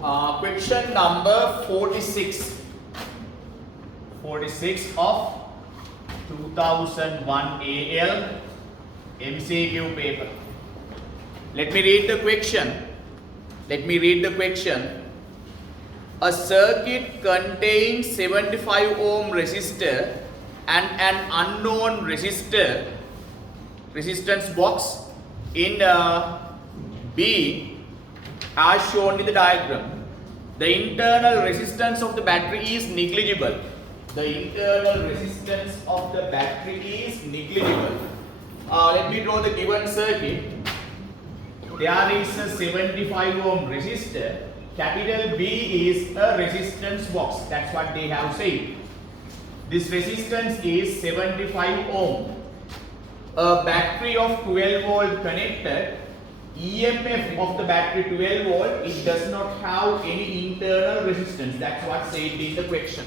Question number 46. 46 of 2001 AL MCQ paper. Let me read the question. A circuit contains 75 ohm resistor and an unknown resistance box in B as shown in the diagram. The internal resistance of the battery is negligible. Let me draw the given circuit. There is a 75 ohm resistor. Capital B is a resistance box. That's what they have said. This resistance is 75 ohm. A battery of 12 volt connected. EMF of the battery 12 volt. It does not have any internal resistance. That's what said in the question.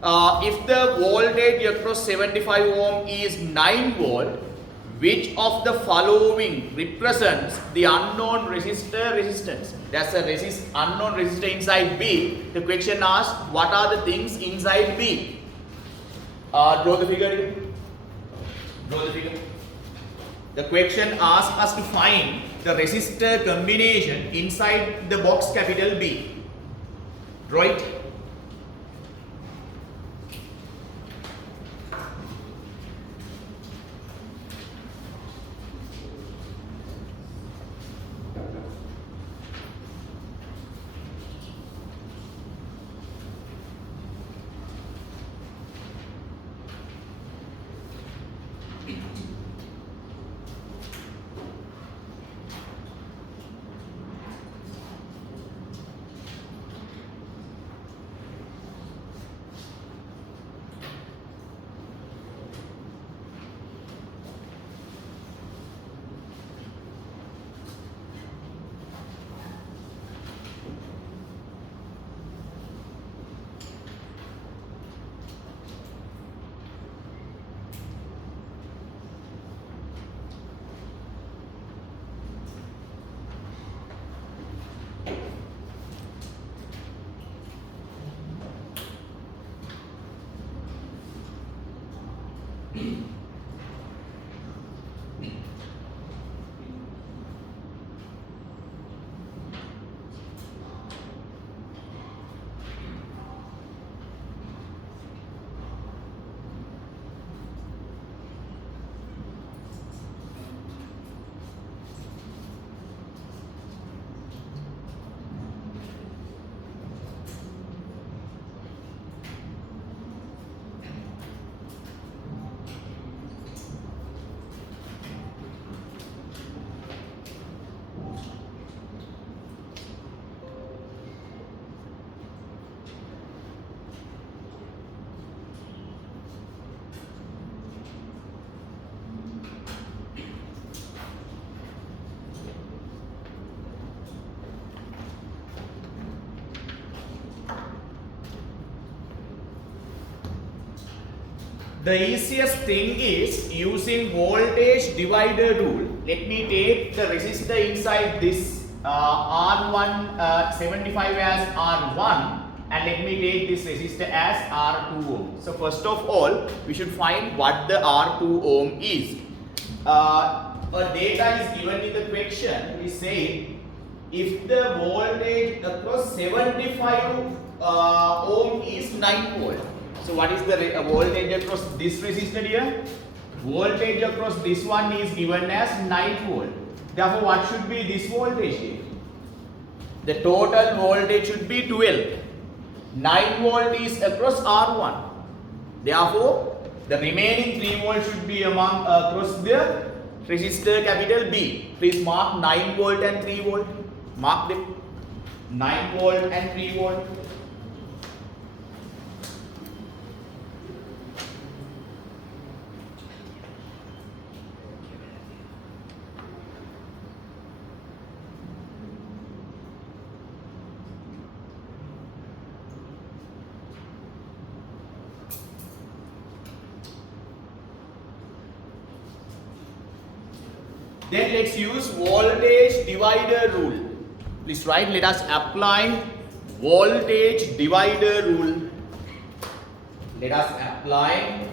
If the voltage across 75 ohm is 9 volt, which of the following represents the unknown resistance? That's a unknown resistor inside B. The question asks, what are the things inside B? Draw the figure. The question asks us to find the resistor combination inside the box capital B. Draw it. The easiest thing is using voltage divider rule. Let me take the resistor inside this R1 75 as R1 and let me take this resistor as R2 ohm. So first of all, we should find what the R2 ohm is. A data is given in the question. We say if the voltage across 75 ohm is 9 volt. So what is the voltage across this resistor here? Voltage across this one is given as 9 volt. Therefore, what should be this voltage here? The total voltage should be 12. 9 volt is across R1. Therefore, the remaining 3 volt should be across the resistor capital B. Please mark 9 volt and 3 volt. Mark them. 9 volt and 3 volt. Then let's use voltage divider rule. Please write, let us apply voltage divider rule. Let us apply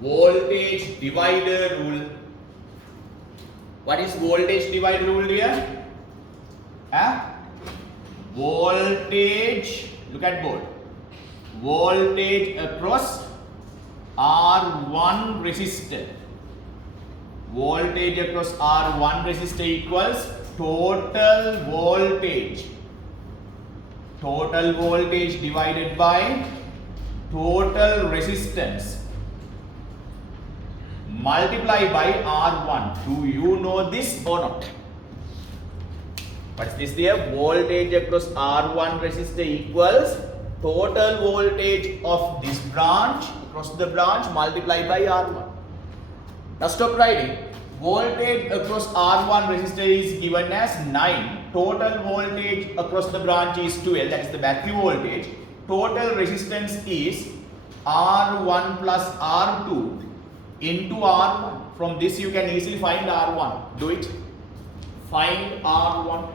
voltage divider rule. What is voltage divider rule here? Voltage, look at board. Voltage across R1 resistor. Voltage across R1 resistor equals total voltage. Total voltage divided by total resistance multiply by R1. Do you know this or not? What is this there? Voltage across R1 resistor equals total voltage of this branch across the branch multiplied by R1. Now stop writing. Voltage across R1 resistor is given as 9. Total voltage across the branch is 12. That is the battery voltage. Total resistance is R1 plus R2 into R1. From this you can easily find R1. Do it. Find R1.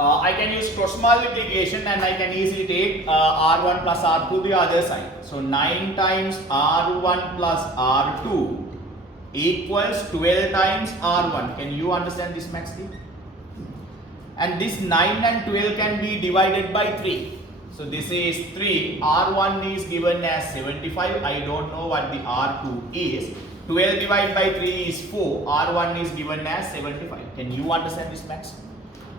I can use cross multiplication and I can easily take R1 plus R2 the other side. So 9 times R1 plus R2 equals 12 times R1. Can you understand this, Maxi? And this 9 and 12 can be divided by 3. So this is 3. R1 is given as 75. I don't know what the R2 is. 12 divided by 3 is 4. R1 is given as 75. Can you understand this, Max?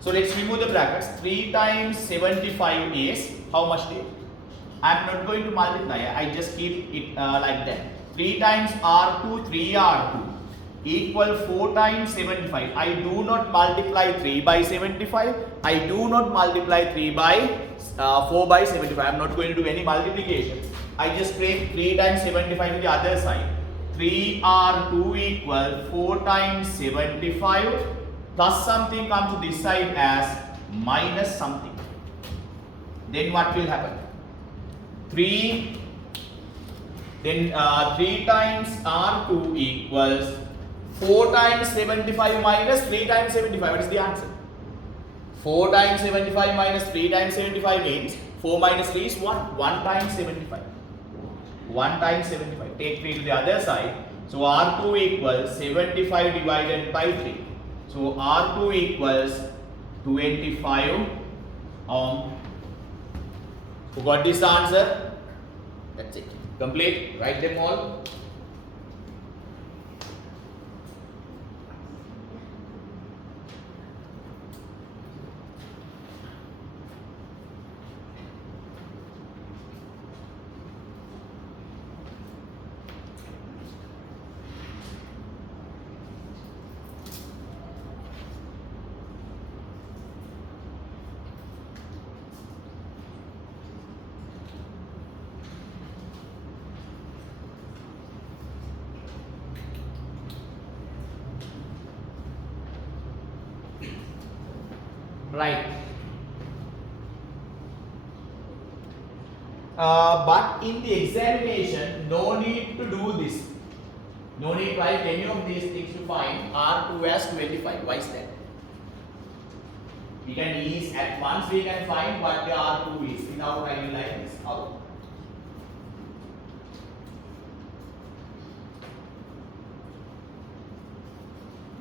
So let's remove the brackets. 3 times 75 is how much there? I am not going to multiply. I just keep it like that. 3 times R2, 3R2 equal 4 times 75. I do not multiply 3 by 75. I do not multiply 3 by 4 by 75. I am not going to do any multiplication. I just take 3 times 75 to the other side. 3R2 equal 4 times 75 plus something comes to this side as minus something. Then what will happen? 3 times R2 equals 4 times 75 minus 3 times 75. What is the answer? 4 times 75 minus 3 times 75 means 4 minus 3 is 1. 1 times 75. 1 times 75. Take 3 to the other side. So R2 equals 75 divided by 3. So R2 equals 25 ohm. Who got this answer? That's it. Complete. Write them all. Right. but in the examination, no need to do this. No need to write any of these things to find R2 as 25. Why is that? We can ease at once we can find what the R2 is without writing like this. How?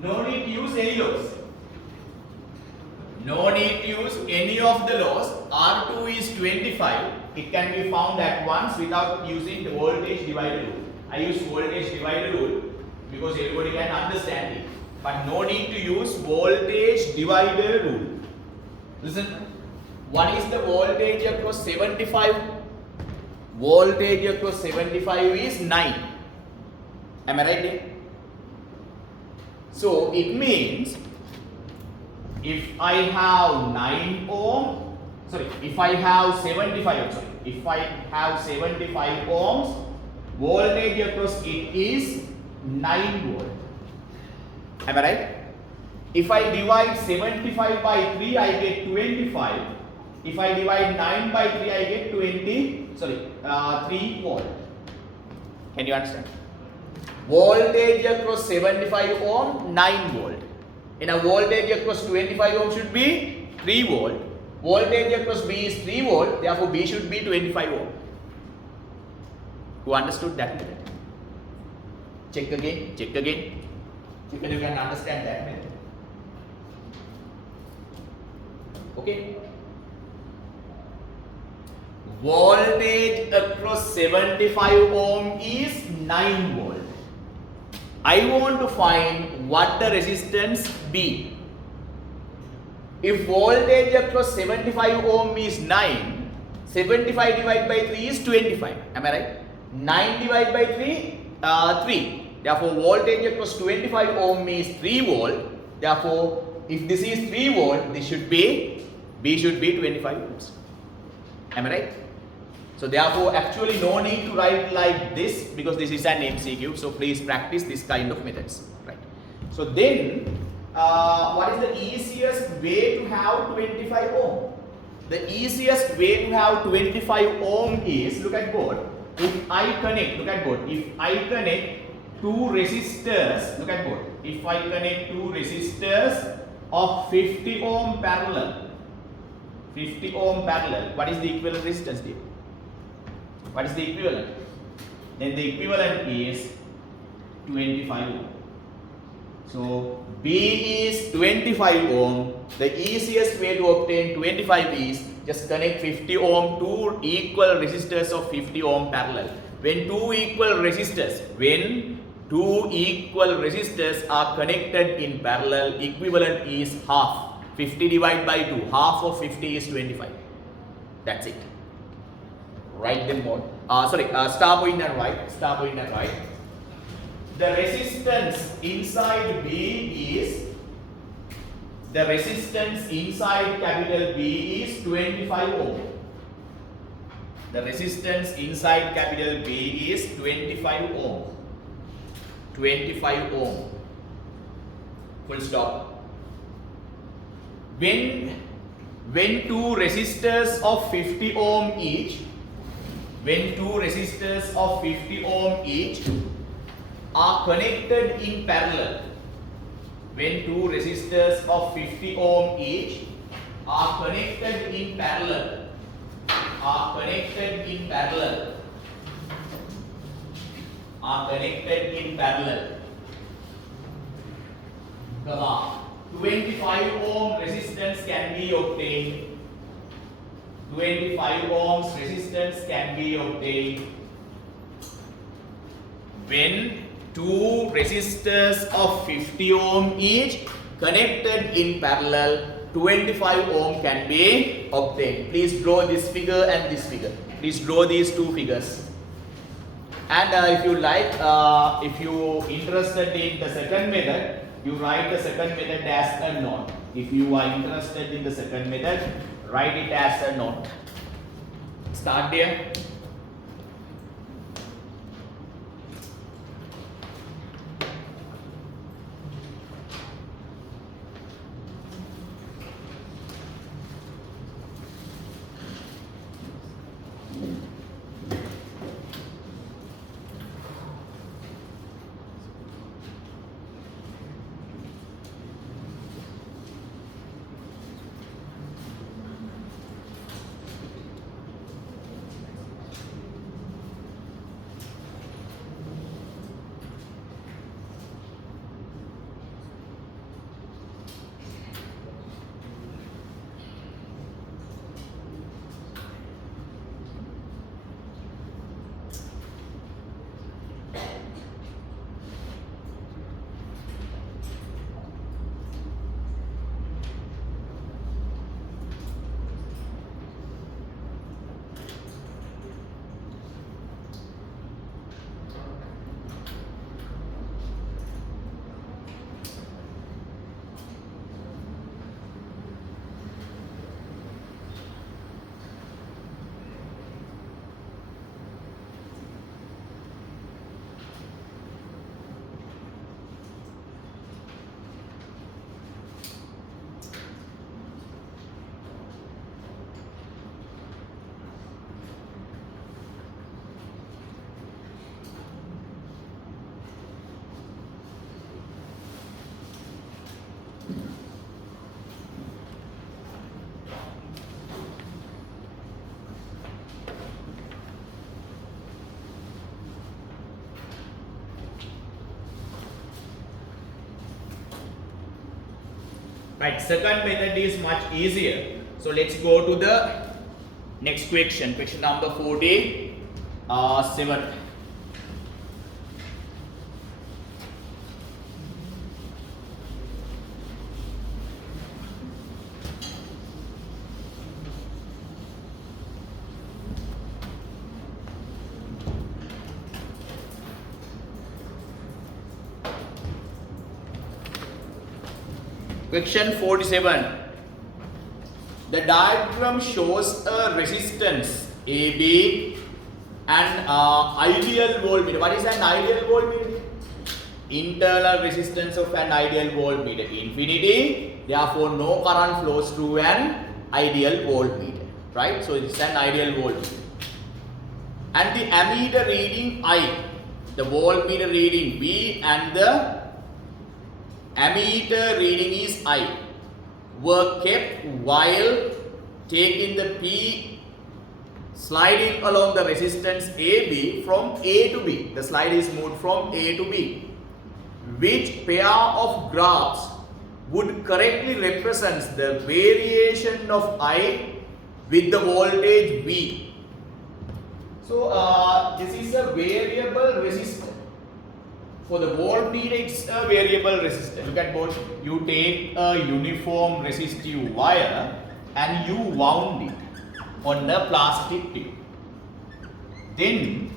No need to use any laws. No need to use any of the laws. R2 is 25. It can be found at once without using the voltage divider rule. I use voltage divider rule because everybody can understand it. But no need to use voltage divider rule. Listen, what is the voltage across 75? Voltage across 75 is 9. Am I right? So it means if I have 9 ohm, if I have 75 ohms, voltage across it is 9 volt. Am I right? If I divide 75 by 3, I get 25. If I divide 9 by 3, I get 3 volt. Can you understand? Voltage across 75 ohm, 9 volt. And a voltage across 25 ohm should be 3 volt. Voltage across B is 3 volt, therefore B should be 25 ohm. Who understood that method? Check again. Check and you can understand that method. Okay. Voltage across 75 ohm is 9 volt. I want to find what the resistance B. If voltage across 75 ohm is 9, 75 divided by 3 is 25. Am I right? 9 divided by 3, 3. Therefore, voltage across 25 ohm is 3 volt. Therefore, if this is 3 volt, this should be, B should be 25 volts. Am I right? So therefore, actually no need to write like this because this is an MCQ. So please practice this kind of methods. Right. So then, what is the easiest way to have 25 ohm? The easiest way to have 25 ohm is, look at board. If I connect, look at board. If I connect two resistors, look at board. If I connect two resistors of 50 ohm parallel, 50 ohm parallel, what is the equivalent resistance there? What is the equivalent? Then the equivalent is 25 ohm. So B is 25 ohm. The easiest way to obtain 25 is just connect 50 ohm to equal resistors of 50 ohm parallel. When two equal resistors are connected in parallel, equivalent is half. 50 divided by 2, half of 50 is 25. That's it. Write them more. Star point and right. The resistance inside B is, the resistance inside capital B is 25 ohm. The resistance inside capital B is 25 ohm. 25 ohm. Full stop. When two resistors of 50 ohm each, are connected in parallel, when two resistors of 50 ohm each are connected in parallel, come on, 25 ohm resistance can be obtained. 25 ohms resistance can be obtained when two resistors of 50 ohm each connected in parallel. 25 ohm can be obtained. Please draw this figure and this figure. Please draw these two figures. And if you like, if you interested in the second method, you write the second method as a note. If you are interested in the second method, write it as a note. Start there. Right, second method is much easier. So let's go to the next question, question number 47. Question 47. The diagram shows a resistance AB and ideal voltmeter. What is an ideal voltmeter? Internal resistance of an ideal voltmeter infinity. Therefore, no current flows through an ideal voltmeter. Right? So it's an ideal voltmeter. And the ammeter reading I, the voltmeter reading V, and the ammeter reading is I, were kept while taking the P sliding along the resistance AB from A to B. The slide is moved from A to B. Which pair of graphs would correctly represent the variation of I with the voltage V? So this is a variable resistance. For the voltmeter, it's a variable resistance. Look at both. You take a uniform resistive wire and you wound it on a plastic tube. Then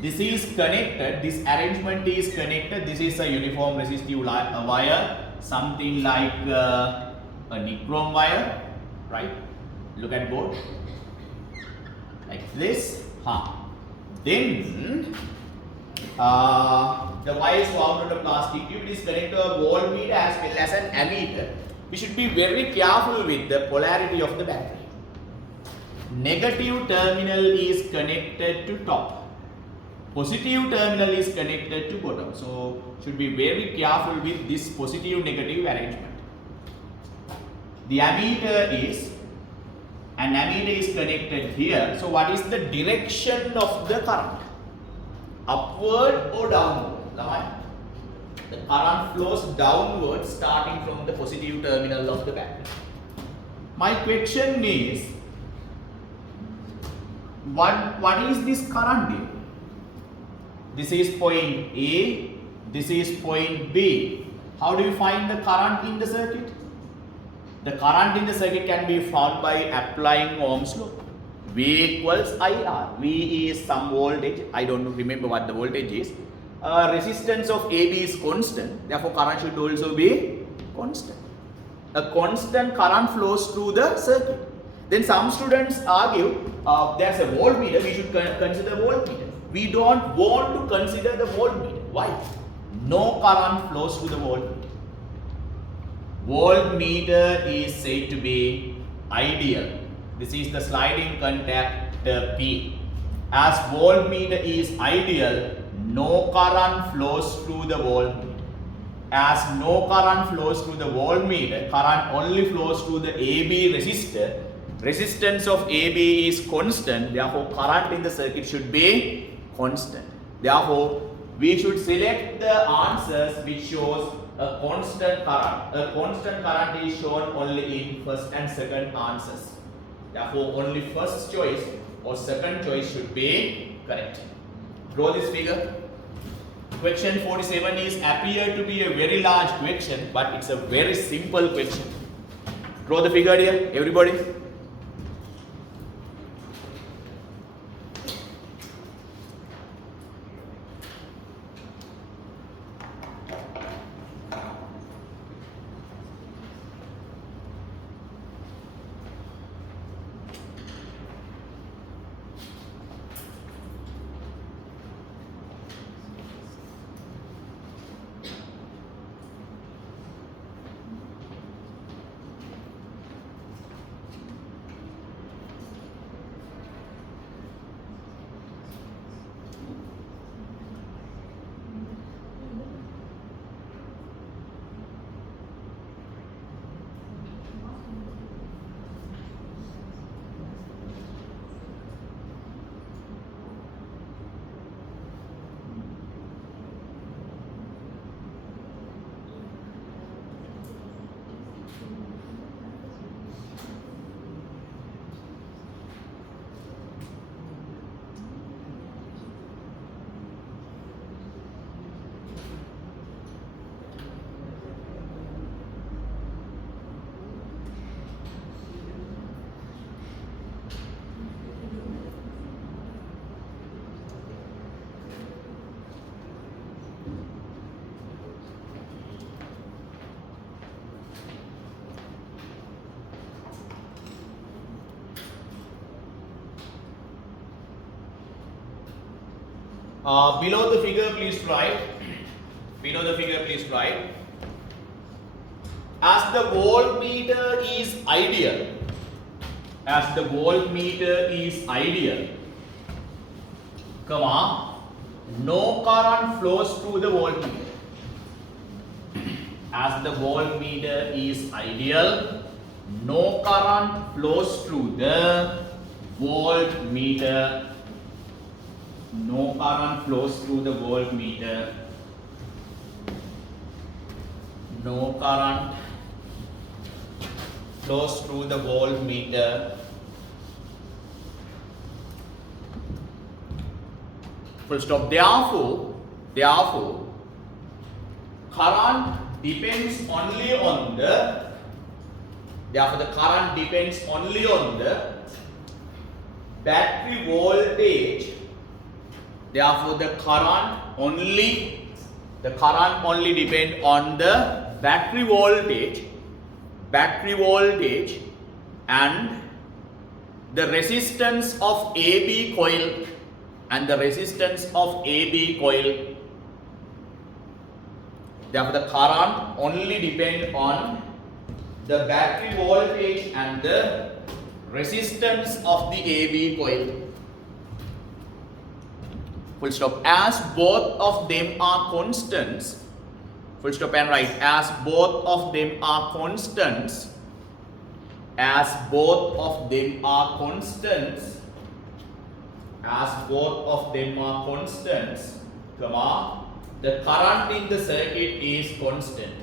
this is connected, this arrangement is connected. This is a uniform resistive wire, something like a nichrome wire, right? Look at both. Like this. Then the wire is wound on a plastic tube. It is connected to a voltmeter as well as an ammeter. We should be very careful with the polarity of the battery. Negative terminal is connected to top. Positive terminal is connected to bottom. So should be very careful with this positive negative arrangement. The ammeter is connected here. So what is the direction of the current? Upward or downward? The current flows downward starting from the positive terminal of the battery. My question is, what is this current here? This is point A, this is point B. How do you find the current in the circuit? The current in the circuit can be found by applying Ohm's law. V equals IR. V is some voltage. I don't remember what the voltage is. Resistance of AB is constant. Therefore, current should also be constant. A constant current flows through the circuit. Then some students argue there's a voltmeter. We should consider voltmeter. We don't want to consider the voltmeter. Why? No current flows through the voltmeter. Voltmeter is said to be ideal. This is the sliding contactor P. As voltmeter is ideal, no current flows through the voltmeter. As no current flows through the voltmeter, current only flows through the AB resistor. Resistance of AB is constant, therefore current in the circuit should be constant. Therefore, we should select the answers which shows a constant current. A constant current is shown only in first and second answers. Therefore, only first choice or second choice should be correct. Draw this figure. Question 47 is appear to be a very large question, but it's a very simple question. Draw the figure here, everybody. Below the figure, please write. Below the figure, please write. As the voltmeter is ideal, as the voltmeter is ideal, comma, no current flows through the voltmeter. As the voltmeter is ideal, no current flows through the voltmeter. No current flows through the voltmeter. No current flows through the voltmeter. Full stop. Therefore, current depends only on the. Therefore, the current depends only on the battery voltage. Therefore, the current only depend on the battery voltage and the resistance of AB coil Therefore, the current only depend on the battery voltage and the resistance of the AB coil. Full stop. As both of them are constants, full stop and write. As both of them are constants, comma, the current in the circuit is constant.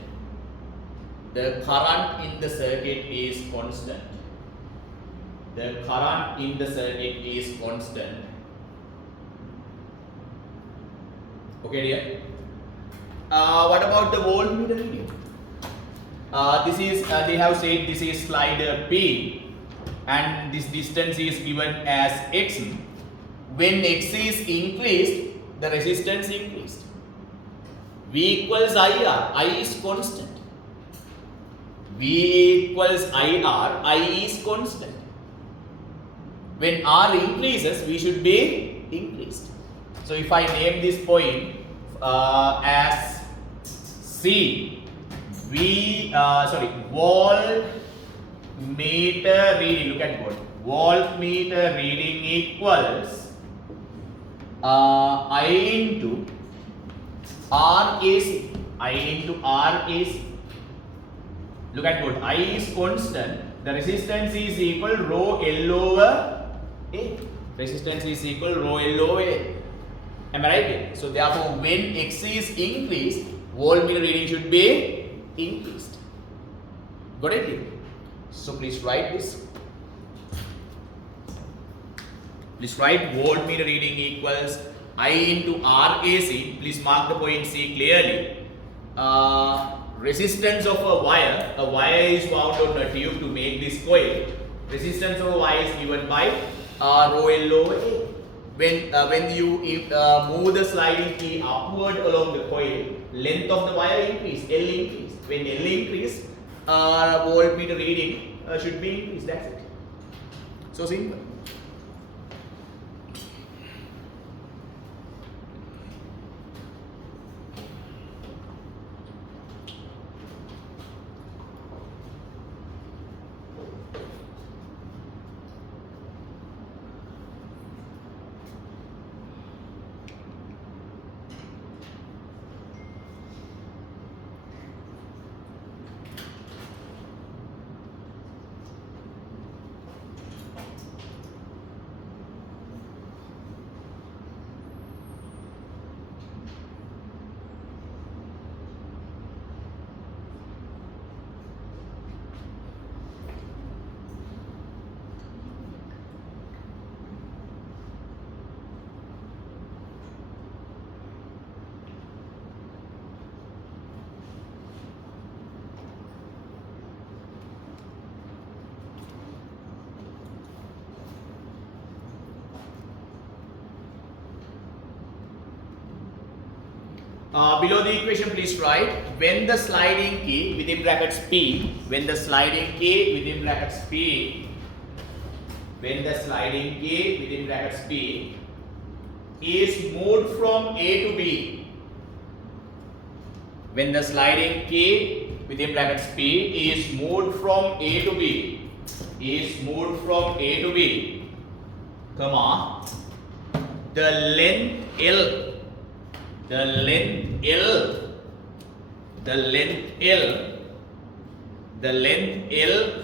The current in the circuit is constant. Okay, dear. What about the voltmeter reading? This is they have said this is slider P, and this distance is given as X. When X is increased, the resistance increased. V equals IR, I is constant. V equals IR, I is constant. When R increases, V should be increased. So if I name this point as C, voltmeter reading, look at what, voltmeter reading equals I into RAC, look at what, I is constant, the resistance is equal rho L over A, am I right? So therefore, when X is increased, voltmeter reading should be increased. Got it? So please write this. Please write voltmeter reading equals I into RAC. Please mark the point C clearly. Resistance of a wire is wound on a tube to make this coil. Resistance of a wire is given by rho L over A. When you move the sliding key upward along the coil, length of the wire increase, L increase. When L increase, voltmeter reading should be increased. That's it. So simple. Below the equation, please write when the sliding key within brackets P, when the sliding key within brackets P is moved from A to B, when the sliding key within brackets P is moved from A to B, comma, the length L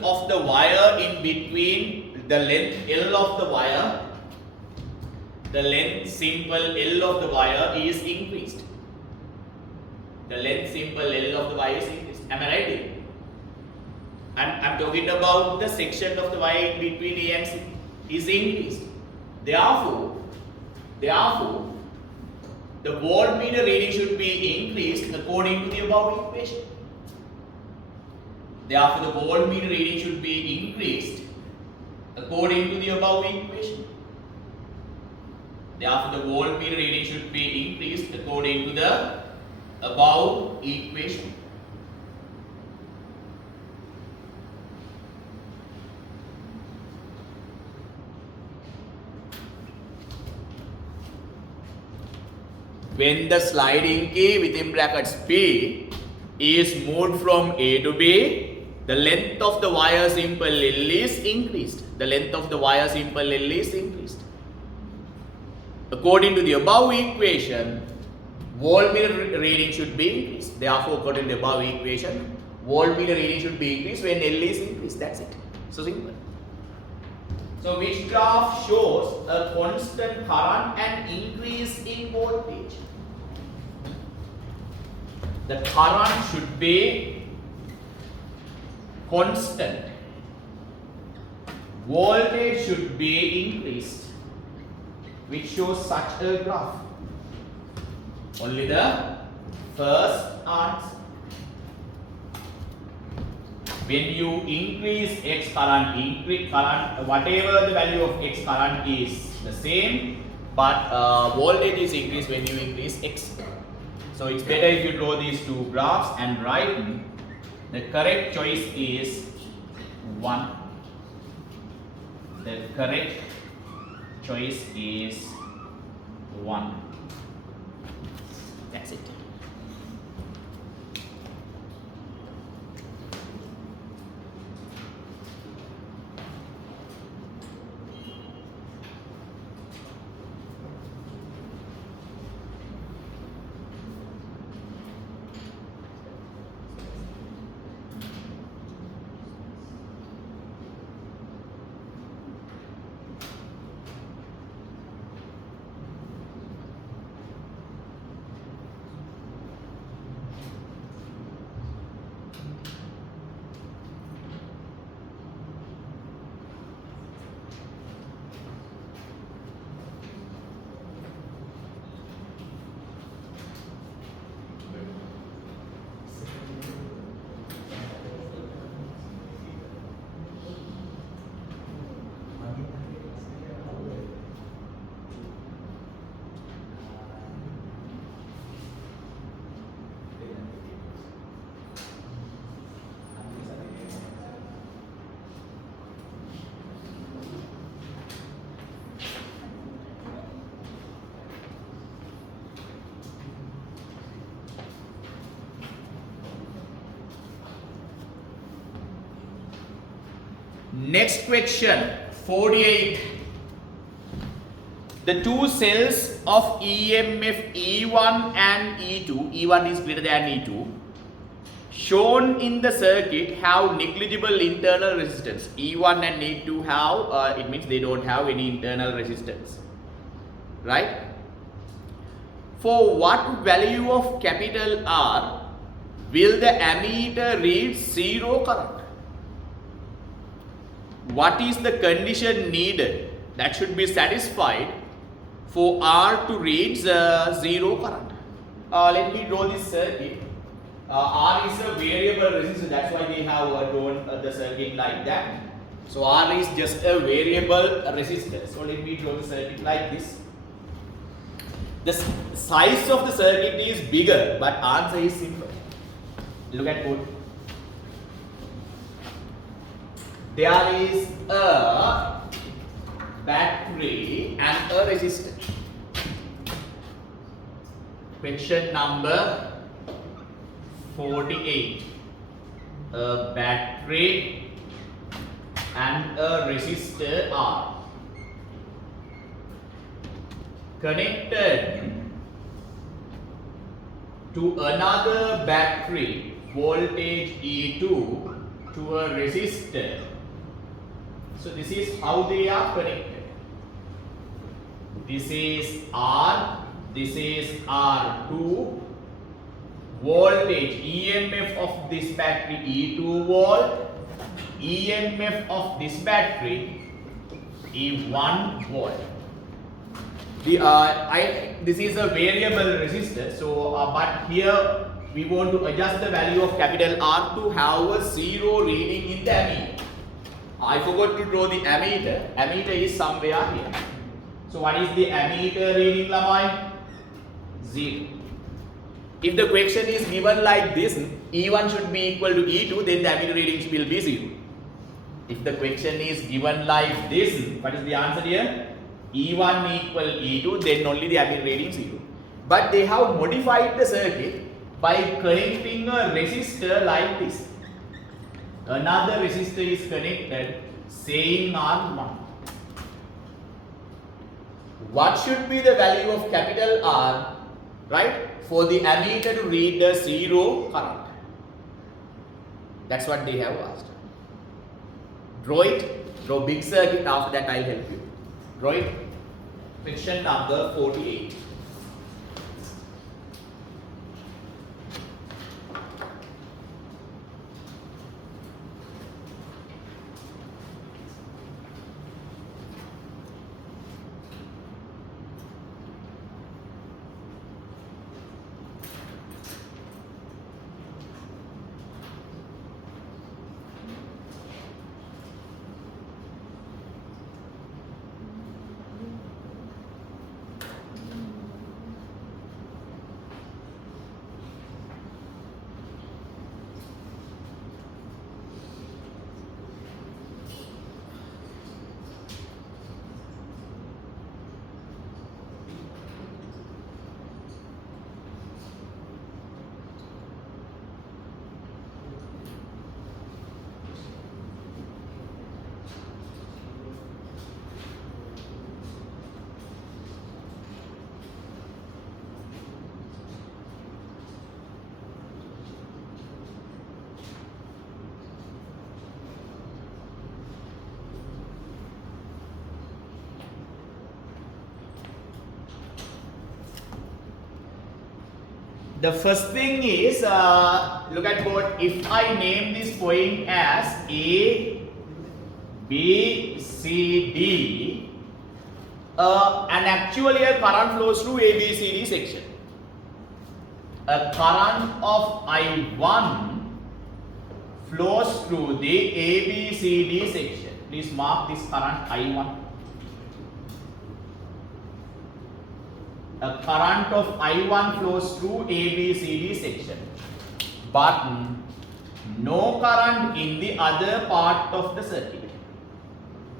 of the wire in between, the length simple L of the wire is increased. Am I right here? I'm talking about the section of the wire in between A and C is increased. Therefore, the voltmeter reading should be increased according to the above equation. Therefore, the voltmeter reading should be increased according to the above equation. When the sliding key within brackets P is moved from A to B, the length of the wire simple L is increased. According to the above equation, voltmeter reading should be increased. Therefore, according to the above equation, voltmeter reading should be increased when L is increased. That's it. So simple. So which graph shows a constant current and increase in voltage? The current should be constant. Voltage should be increased. Which shows such a graph? Only the first answer. When you increase X current, whatever the value of X current is the same, but voltage is increased when you increase X. So it's better if you draw these two graphs and write the correct choice is 1. The correct choice is 1. That's it. Next question, 48. The two cells of EMF E1 and E2, E1 is greater than E2, shown in the circuit have negligible internal resistance. E1 and E2 have, it means they don't have any internal resistance, right? For what value of capital R will the ammeter read zero current? What is the condition needed that should be satisfied for R to read zero current? Let me draw this circuit. R is a variable resistance, that's why they have drawn the circuit like that. So R is just a variable resistance. So let me draw the circuit like this. The size of the circuit is bigger, but answer is simple. Look at code. There is a battery and a resistor. Question number 48. A battery and a resistor are connected to another battery, voltage E2, to a resistor. So this is how they are connected. This is R, this is R2. Voltage, EMF of this battery E2 volt, EMF of this battery E1 volt. This is a variable resistor, so but here we want to adjust the value of capital R to have a zero reading in the ammeter. I forgot to draw the ammeter. Ammeter is somewhere here. So what is the ammeter reading, Lamai? 0. If the question is given like this, E1 should be equal to E2, then the ammeter reading will be 0. If the question is given like this, what is the answer here? E1 equal E2, then only the ammeter reading 0. But they have modified the circuit by connecting a resistor like this. Another resistor is connected, saying R1. What should be the value of capital R, right, for the ammeter to read the 0 current? That's what they have asked. Draw it, draw big circuit, after that I'll help you. Draw it. Question number 48. The first thing is, look at board. If I name this point as A, B, C, D, and actually a current flows through A, B, C, D section. A current of I1 flows through the A, B, C, D section. Please mark this current I1. A current of I1 flows through A, B, C, D section, but no current in the other part of the circuit.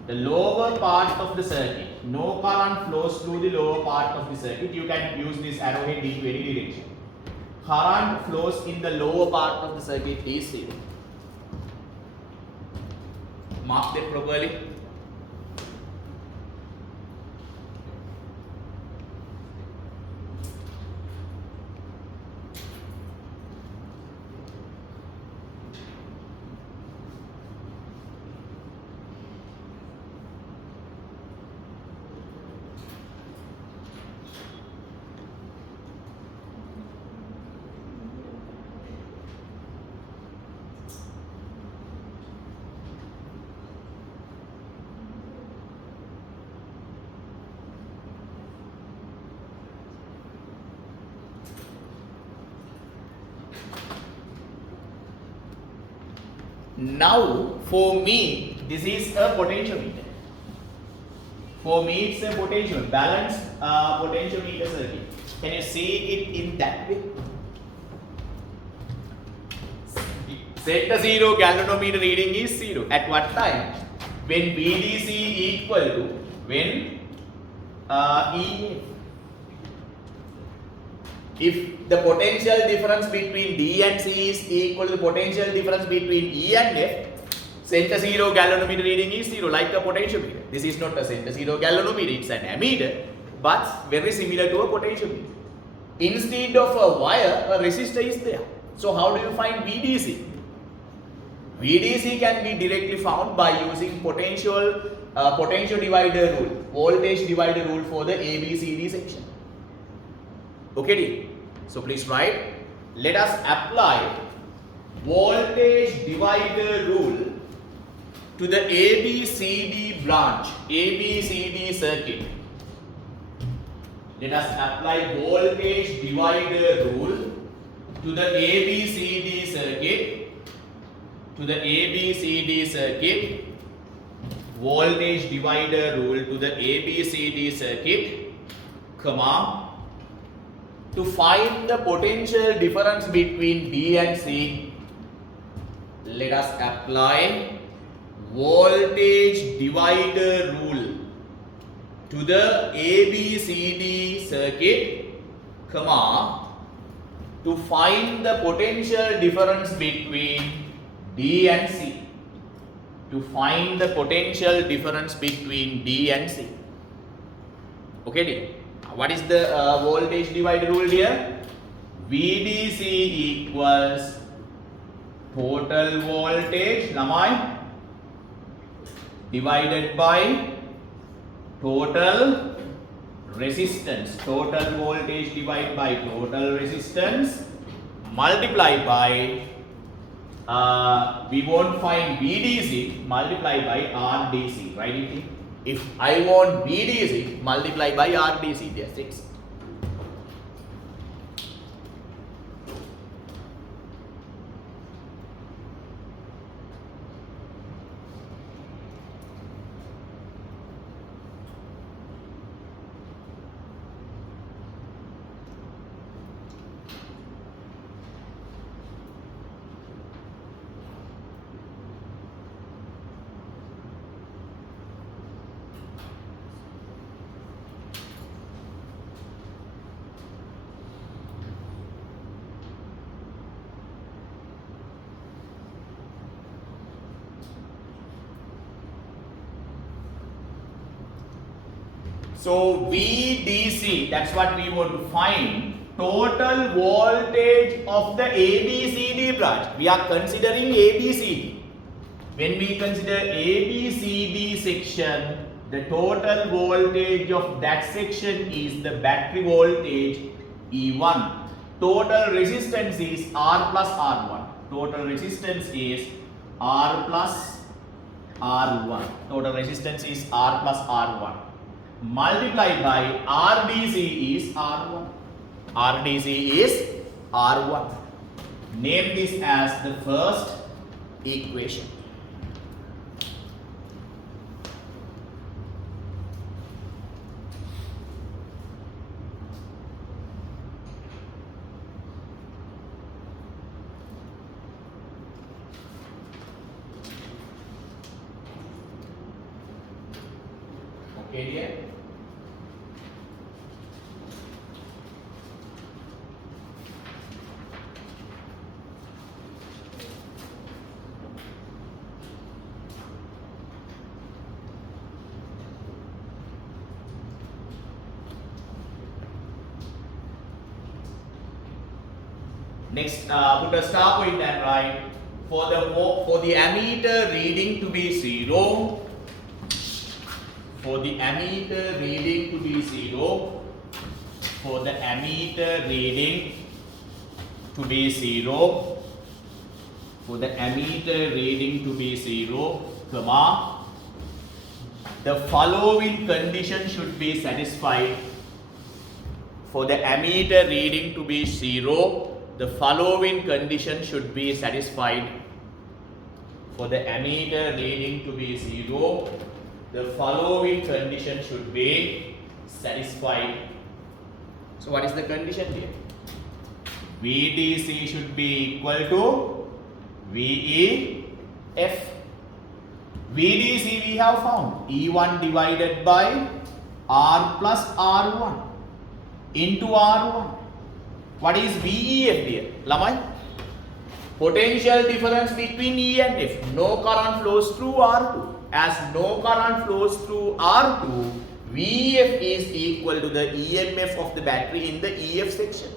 The lower part of the circuit, no current flows through the lower part of the circuit. You can use this arrowhead into any direction. Current flows in the lower part of the circuit is 0. Mark that properly. Now, for me, this is a potentiometer. For me, it's a potentiometer, balanced potentiometer circuit. Can you see it in that way? Set the 0, galvanometer reading is 0. At what time? When VDC equal to when EF. If the potential difference between D and C is equal to the potential difference between E and F, center zero galvanometer reading is zero, like a potentiometer. This is not a center zero galvanometer, it's an ammeter, but very similar to a potentiometer. Instead of a wire, a resistor is there. So how do you find VDC? VDC can be directly found by using potential divider rule, voltage divider rule for the ABCD section. Okay, so please write. Let us apply voltage divider rule to the ABCD branch, ABCD circuit. Let us apply voltage divider rule to the ABCD circuit. To the ABCD circuit, voltage divider rule to the ABCD circuit, comma, to find the potential difference between B and C, let us apply voltage divider rule to the ABCD circuit, comma, to find the potential difference between D and C. To find the potential difference between D and C. Okay, what is the voltage divider rule here? VDC equals total voltage divided by total resistance. Total voltage divided by total resistance multiplied by we won't find VDC, multiply by RDC, right? If I want VDC, multiply by RDC, that's it. So VDC, that's what we want to find, total voltage of the ABCD branch. We are considering ABCD. When we consider ABCD section, the total voltage of that section is the battery voltage E1. Total resistance is R plus R1. Total resistance is R plus R1. Total resistance is R plus R1. Multiplied by RDC is R1. RDC is R1. Name this as the first equation. Okay, dear. Next, put a star point and write for the ammeter reading to be 0. For the ammeter reading to be 0. For the ammeter reading to be 0. For the ammeter reading to be 0, comma, the following condition should be satisfied. For the ammeter reading to be 0, the following condition should be satisfied. For the ammeter reading to be 0, the following condition should be satisfied. So what is the condition here? VDC should be equal to VEF. VDC we have found E1 divided by R plus R1 into R1. What is VEF dear? Lamai? Potential difference between E and F. No current flows through R2. As no current flows through R2, VEF is equal to the EMF of the battery in the EF section.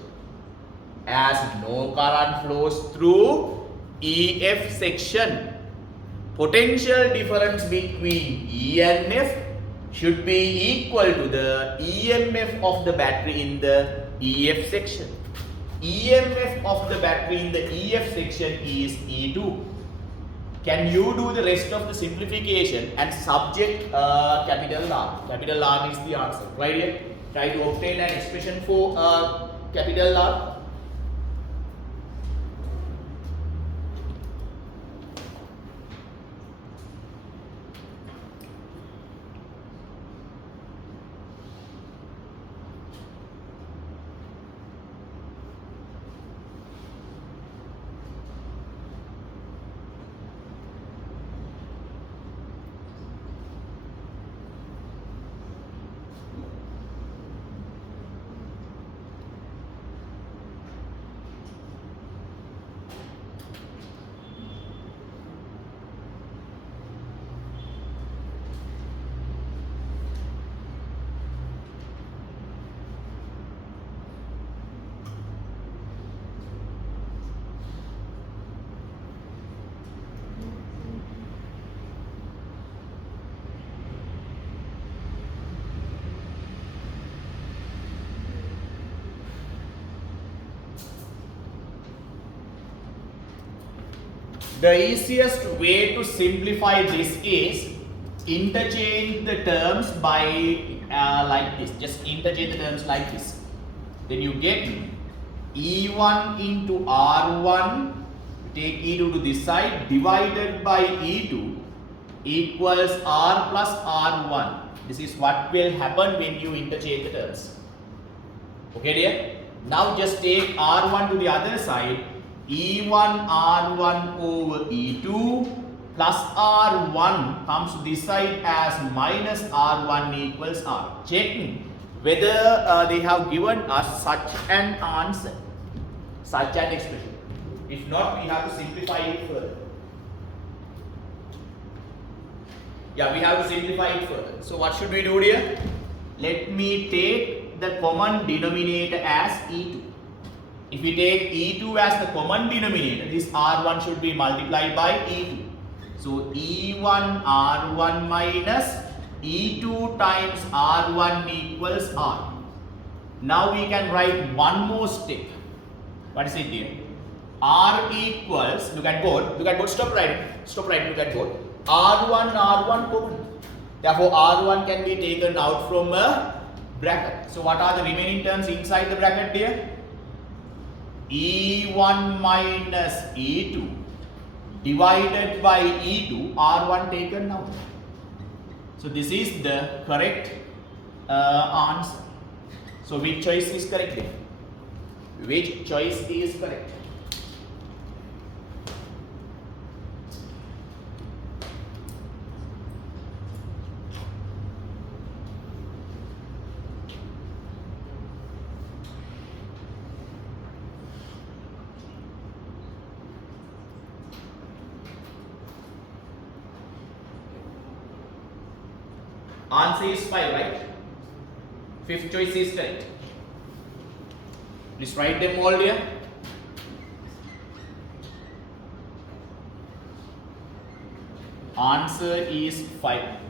As no current flows through EF section, potential difference between E and F should be equal to the EMF of the battery in the EF section. EMF of the battery in the EF section is E2. Can you do the rest of the simplification and subject capital R? Capital R is the answer. Right here, try to obtain an expression for capital R. The easiest way to simplify this is interchange the terms by like this. Just interchange the terms like this. Then you get E1 into R1, take E2 to this side, divided by E2 equals R plus R1. This is what will happen when you interchange the terms. Okay dear? Now just take R1 to the other side. E1 R1 over E2 plus R1 comes to this side as minus R1 equals R. Check whether they have given us such an answer, such an expression. If not, we have to simplify it further. Yeah, we have to simplify it further. So what should we do here? Let me take the common denominator as E2. If we take E2 as the common denominator, this R1 should be multiplied by E2. So E1 R1 minus E2 times R1 equals R. Now we can write one more step. What is it here? R equals, look at board, stop writing, look at board. R1 common. Therefore R1 can be taken out from a bracket. So what are the remaining terms inside the bracket here? E1 minus E2 divided by E2, R1 taken out. So this is the correct answer. So which choice is correct then? Which choice is correct? Answer is 5, right? Fifth choice is correct. Please write them all here. Answer is 5.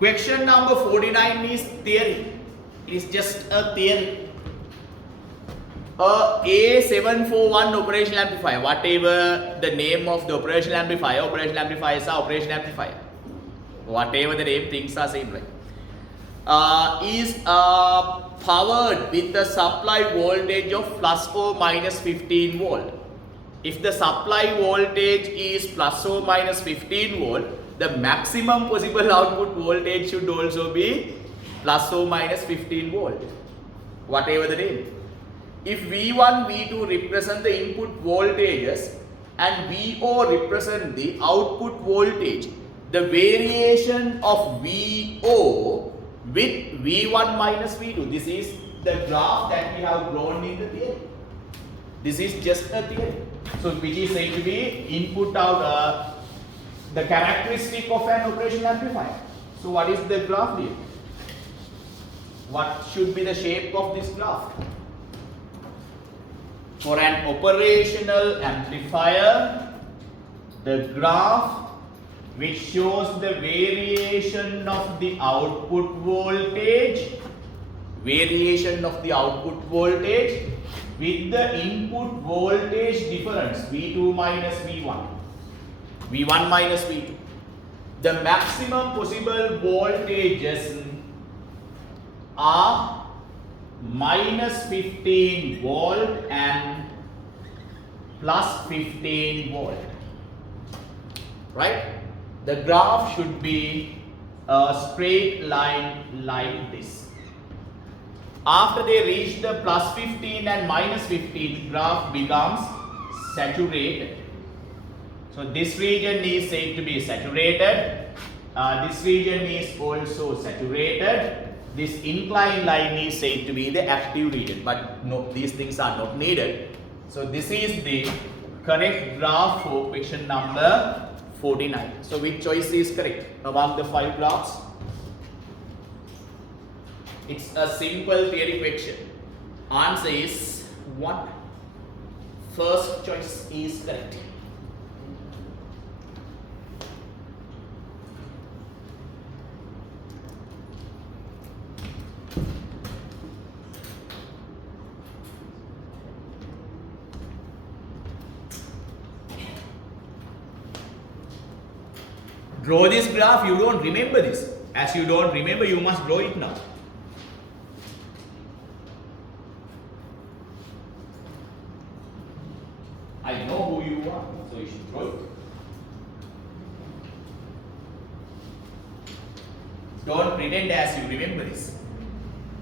Question number 49 is theory. It is just a theory. A741 operational amplifier, whatever the name of the operational amplifier, operational amplifiers are operational amplifier. Whatever the name, things are same, right? Is powered with a supply voltage of plus or minus 15 volt. If the supply voltage is plus or minus 15 volt, the maximum possible output voltage should also be plus or minus 15 volt, whatever the name. If V1, V2 represent the input voltages and VO represent the output voltage, the variation of VO with V1 minus V2, this is the graph that we have drawn in the theory. This is just a theory. So which is said to be input out the characteristic of an operational amplifier. So what is the graph here? What should be the shape of this graph? For an operational amplifier, the graph which shows the variation of the output voltage, with the input voltage difference V2 minus V1, V1 minus V2. The maximum possible voltages are minus 15 volt and plus 15 volt, right? The graph should be a straight line like this. After they reach the plus 15 and minus 15, the graph becomes saturated. So this region is said to be saturated. This region is also saturated. This inclined line is said to be the active region, but no, these things are not needed. So this is the correct graph for question number 49. So which choice is correct among the 5 graphs? It's a simple theory question. Answer is 1. First choice is correct. Draw this graph. You don't remember this. As you don't remember, you must draw it now. I know who you are, so you should draw it. Don't pretend as you remember this,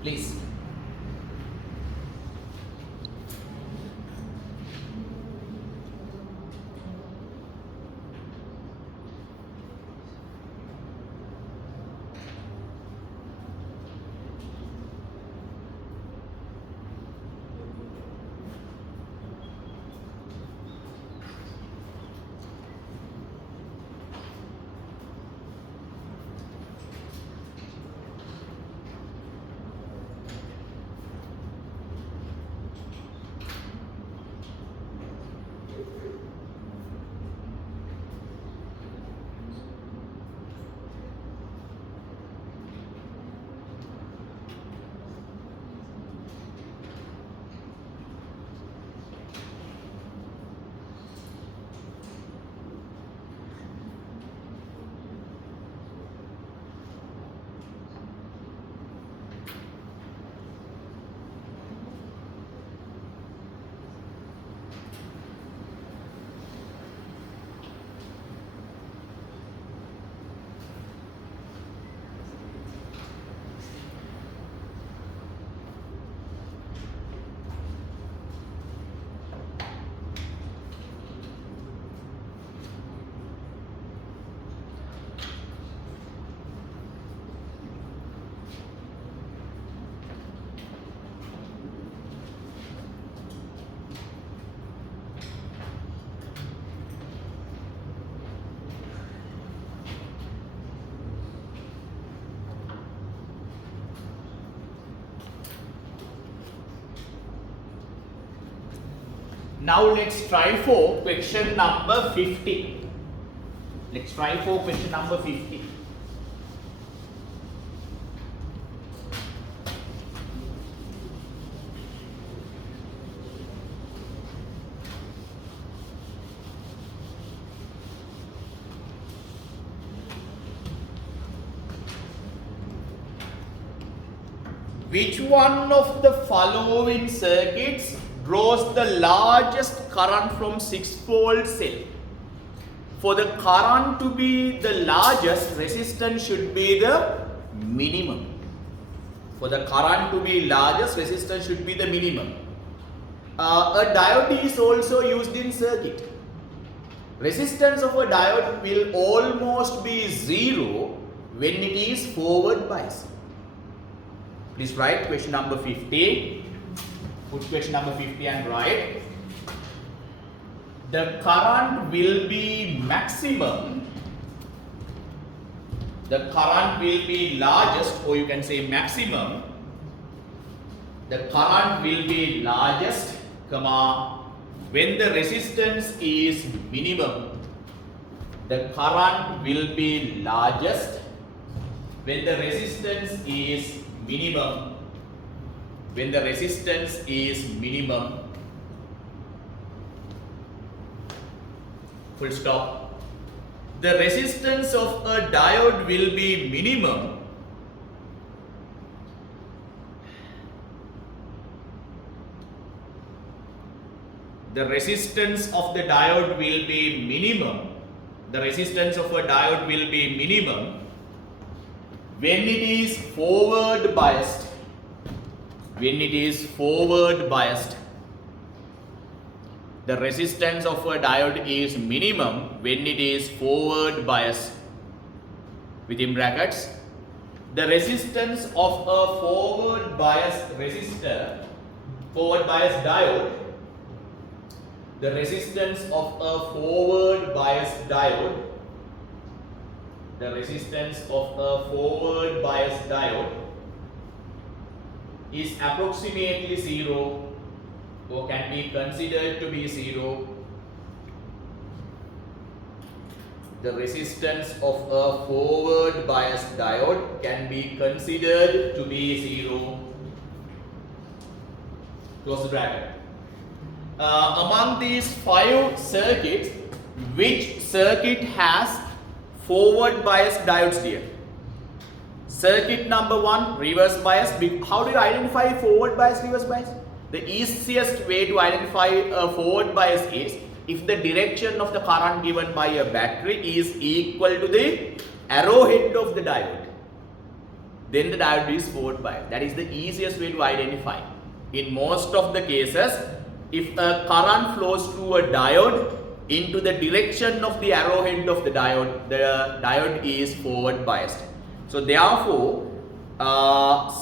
please. Now let's try for question number 50. Let's try for question number 50. which one of the following circuits draws the largest current from 6-volt cell? For the current to be the largest, resistance should be the minimum. For the current to be largest, resistance should be the minimum. A diode is also used in circuit. Resistance of a diode will almost be 0 when it is forward biased. Please write question number 50. Put question number 50 and write. The current will be maximum. The current will be largest, or you can say maximum. The current will be largest, when the resistance is minimum. The current will be largest when the resistance is minimum. When the resistance is minimum. Full stop. The resistance of a diode will be minimum the resistance of the diode will be minimum. The resistance of a diode will be minimum when it is forward biased. When it is forward biased. The resistance of a diode is minimum when it is forward biased. Within brackets, the resistance of a forward biased resistor, forward biased diode, the resistance of a forward biased diode, the resistance of a forward biased diode is approximately 0, or can be considered to be 0. The resistance of a forward biased diode can be considered to be 0. Close the bracket. Among these 5 circuits, which circuit has forward biased diodes here? Circuit number 1, reverse bias. How do you identify forward bias, reverse bias? The easiest way to identify a forward bias is if the direction of the current given by a battery is equal to the arrowhead of the diode, then the diode is forward biased. That is the easiest way to identify. In most of the cases, if a current flows through a diode into the direction of the arrowhead of the diode is forward biased. So therefore,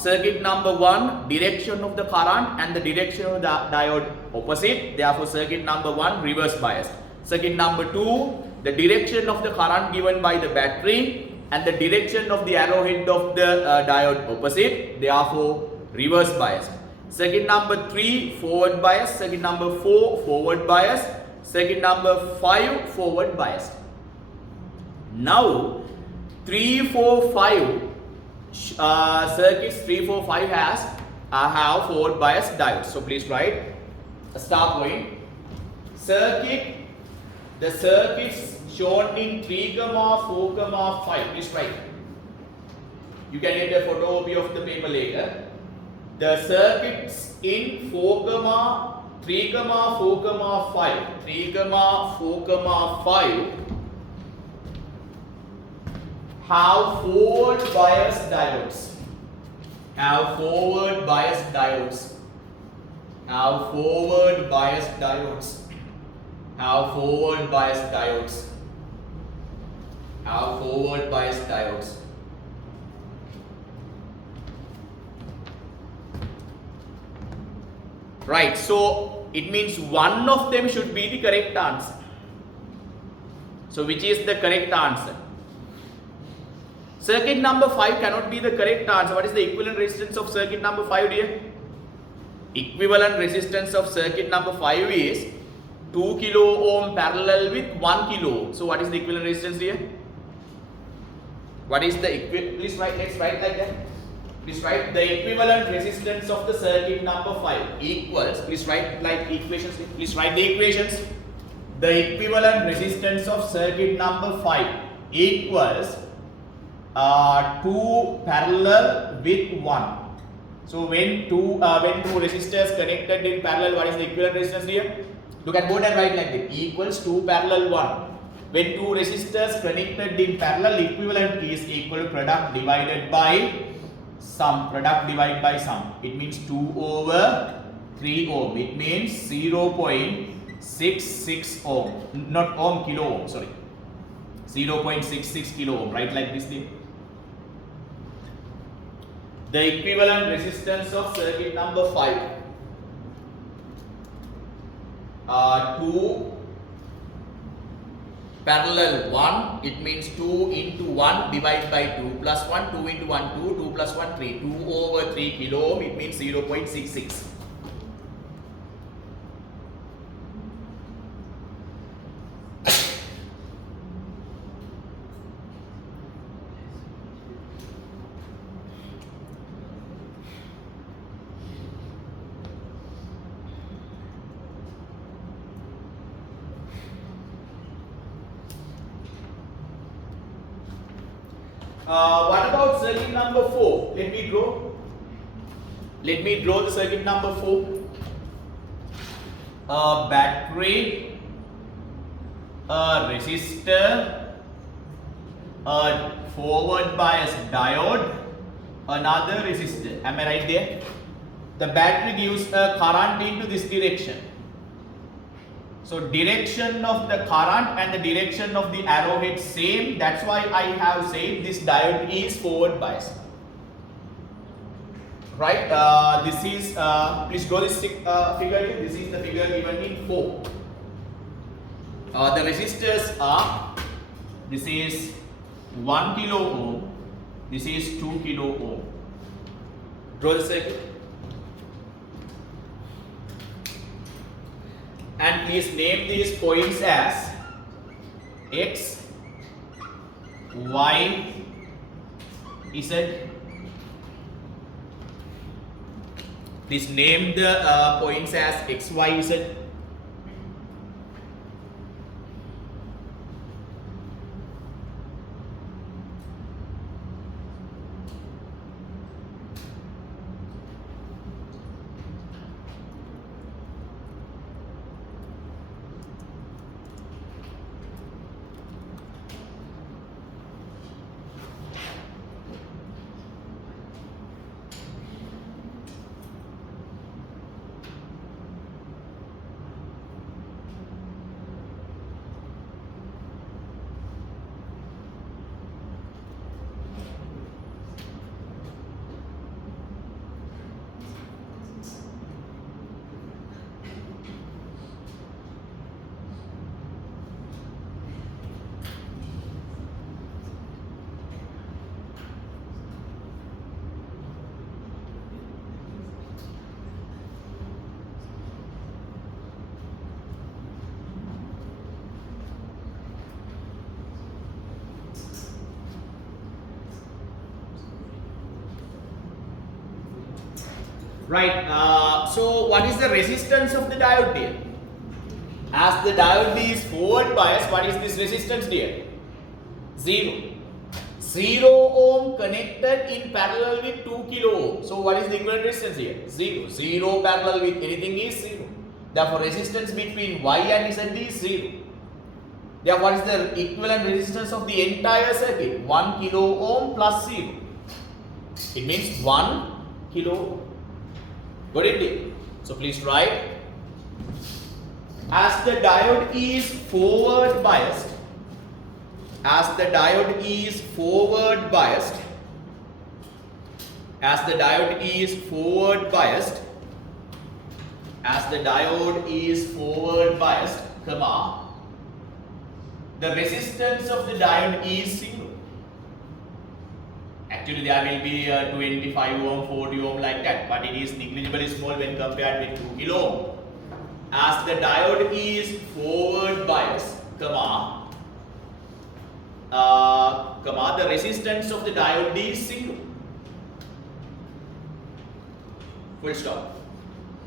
circuit number 1, direction of the current and the direction of the diode opposite. Therefore, circuit number 1, reverse biased. Circuit number 2, the direction of the current given by the battery and the direction of the arrowhead of the diode opposite. Therefore, reverse biased. Circuit number 3, forward bias. Circuit number 4, forward bias. Circuit number 5, forward biased. Now, 3, 4, 5 circuits 3, 4, 5 have forward biased diodes. So please write a star point. The circuits shown in 3, 4, 5. Please write. You can get a photocopy of the paper later. The circuits in 3, 4, 5 have forward biased diodes. Have forward biased diodes. Have forward biased diodes. Have forward biased diodes. Have forward biased diodes. Right, so it means one of them should be the correct answer. So which is the correct answer? Circuit number 5 cannot be the correct answer. What is the equivalent resistance of circuit number 5, dear? Equivalent resistance of circuit number 5 is 2 kilo ohm parallel with 1 kilo ohm. So what is the equivalent resistance, dear? What is the equivalent? Please write, let's write like that. Please write the equivalent resistance of the circuit number 5 equals, please write like equations, please write the equations. The equivalent resistance of circuit number 5 equals 2 parallel with 1. So when two resistors connected in parallel, what is the equivalent resistance here? Look at board and write like this: equals 2 parallel 1. When two resistors connected in parallel, equivalent is equal to product divided by sum. Product divided by sum. It means 2 over 3 ohm. It means 0.66 ohm. Not ohm, kilo ohm. Sorry. 0.66 kilo ohm. Write like this thing. The equivalent resistance of circuit number 5. 2 parallel 1, it means 2 into 1 divided by 2 plus 1, 2 into 1, 2, 2 plus 1, 3, 2 over 3 kilo ohm, it means 0.66. What about circuit number 4? Let me draw the circuit number 4. A battery, a resistor, a forward bias diode, another resistor. Am I right there? The battery gives a current into this direction. So direction of the current and the direction of the arrowhead same. That's why I have said this diode is forward biased. Right? This is please draw this figure here. This is the figure given in 4. The resistors are, this is 1 kilo ohm. This is 2 kilo ohm. Draw the circuit. And please name these points as X, Y, Z. Please name the points as X, Y, Z. Right. So what is the resistance of the diode here? As the diode is forward biased, what is this resistance here? 0. 0 ohm connected in parallel with 2 kilo ohm. So what is the equivalent resistance here? 0. 0 parallel with anything is 0. Therefore resistance between Y and Z is 0. Therefore what is the equivalent resistance of the entire circuit? 1 kilo ohm plus 0. It means 1 kilo ohm. Got it? So please write, as the diode is forward biased, as the diode is forward biased, as the diode is forward biased, as the diode is forward biased, comma, the resistance of the diode is 0. Actually there will be 25 ohm, 40 ohm like that, but it is negligibly small when compared with 2 kilo ohm. As the diode is forward biased, comma, the resistance of the diode is 0. Full stop.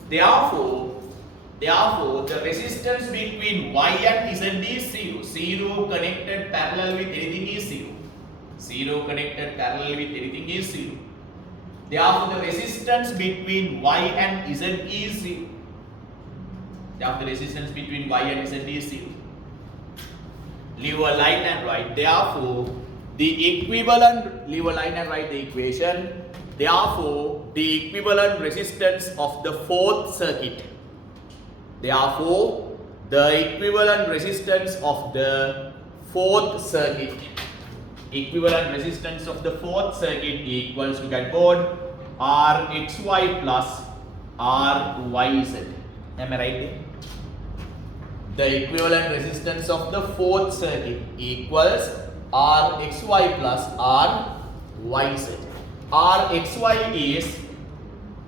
Therefore, the resistance between Y and Z is 0. 0 connected parallel with anything is 0. 0 connected parallel with anything is 0. Therefore, the resistance between Y and Z is 0. Therefore, the resistance between Y and Z is 0. Leave a line and write. Therefore, the equivalent, leave a line and write the equation. Therefore, the equivalent resistance of the fourth circuit. Therefore, the equivalent resistance of the fourth circuit. Equivalent resistance of the fourth circuit equals, look at board, Rxy plus Ryz. Am I right there? The equivalent resistance of the fourth circuit equals Rxy plus Ryz. Rxy is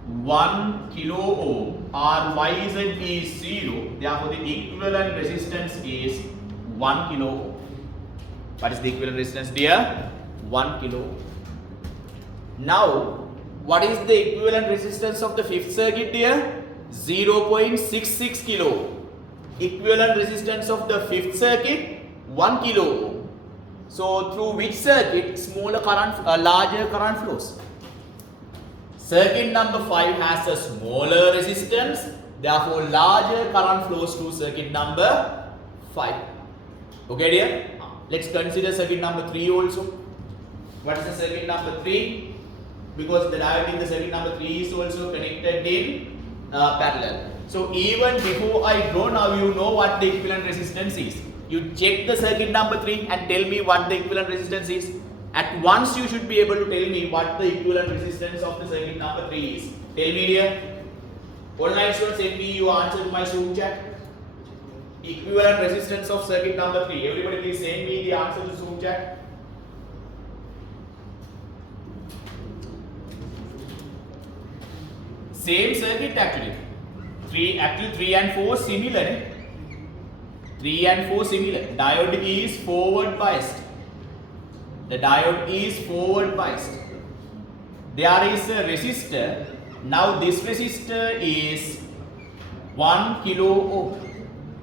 1 kilo ohm, Ryz is 0, therefore the equivalent resistance is 1 kilo ohm. What is the equivalent resistance dear? 1 kilo ohm. Now, what is the equivalent resistance of the fifth circuit dear? 0.66 kilo ohm. Equivalent resistance of the fifth circuit 1 kilo ohm. So through which circuit larger current flows? Circuit number 5 has a smaller resistance, therefore larger current flows to circuit number 5. Okay dear? Let's consider circuit number 3 also. What is the circuit number 3? Because the diode in the circuit number 3 is also connected in parallel. So even before I draw, now you know what the equivalent resistance is. You check the circuit number 3 and tell me what the equivalent resistance is. At once you should be able to tell me what the equivalent resistance of the circuit number 3 is. Tell me dear. Online students, send me your answer to my Zoom chat. Equivalent resistance of circuit number 3. Everybody please send me the answer to Zoom chat. Same circuit actually. 3 and 4 similar. Eh? 3 and 4 similar. Diode is forward biased. The diode is forward biased. There is a resistor. Now this resistor is 1 kilo ohm.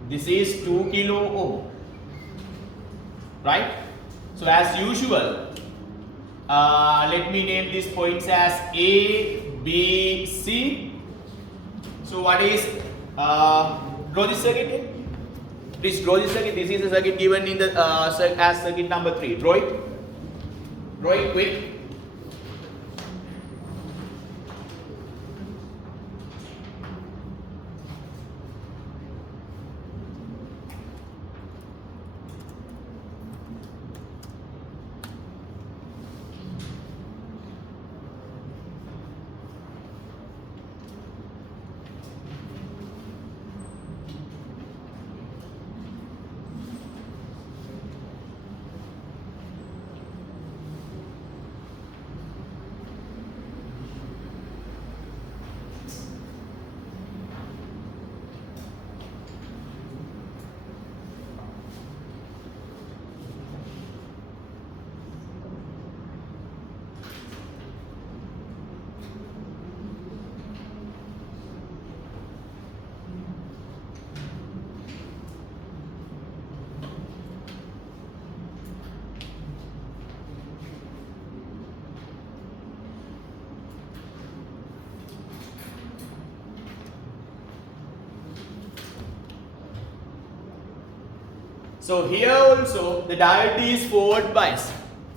This is 2 kilo ohm. Right? So as usual, let me name these points as A, B, C. So what is, draw this circuit here. Please draw this circuit. This is the circuit given in the as circuit number 3. Draw it. Draw it quick. So here also the diode is forward biased.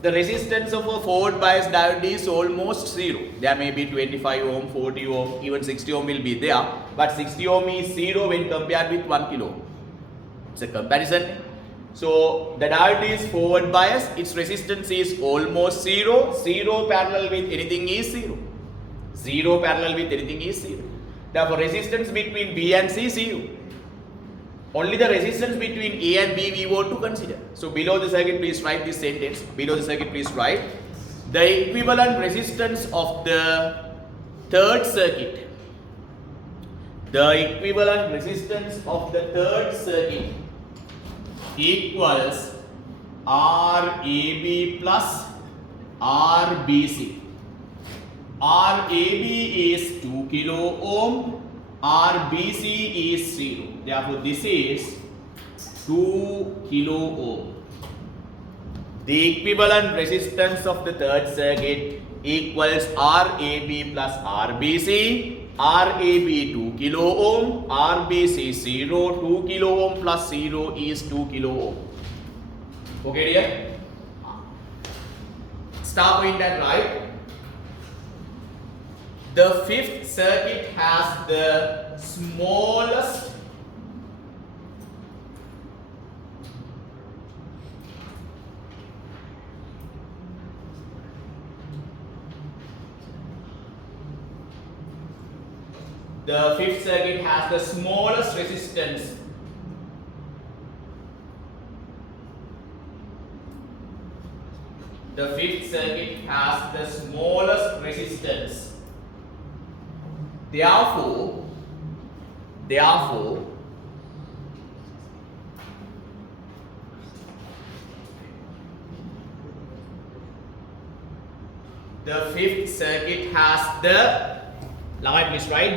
The resistance of a forward biased diode is almost 0. There may be 25 ohm, 40 ohm, even 60 ohm will be there. But 60 ohm is 0 when compared with 1 kilo ohm. It's a comparison. So the diode is forward biased. Its resistance is almost 0. 0 parallel with anything is 0. 0 parallel with anything is 0. Therefore resistance between B and C is 0. Only the resistance between A and B we want to consider. So below the circuit please write this sentence. Below the circuit please write the equivalent resistance of the third circuit. The equivalent resistance of the third circuit equals RAB plus RBC. RAB is 2 kilo ohm, RBC is 0. Therefore, this is 2 kilo ohm. The equivalent resistance of the third circuit equals RAB plus RBC. RAB 2 kilo ohm, RBC 0, 2 kilo ohm plus 0 is 2 kilo ohm. Okay dear? Start point and write. The fifth circuit has the smallest resistance. The fifth circuit has the smallest resistance. Therefore, the fifth circuit has the,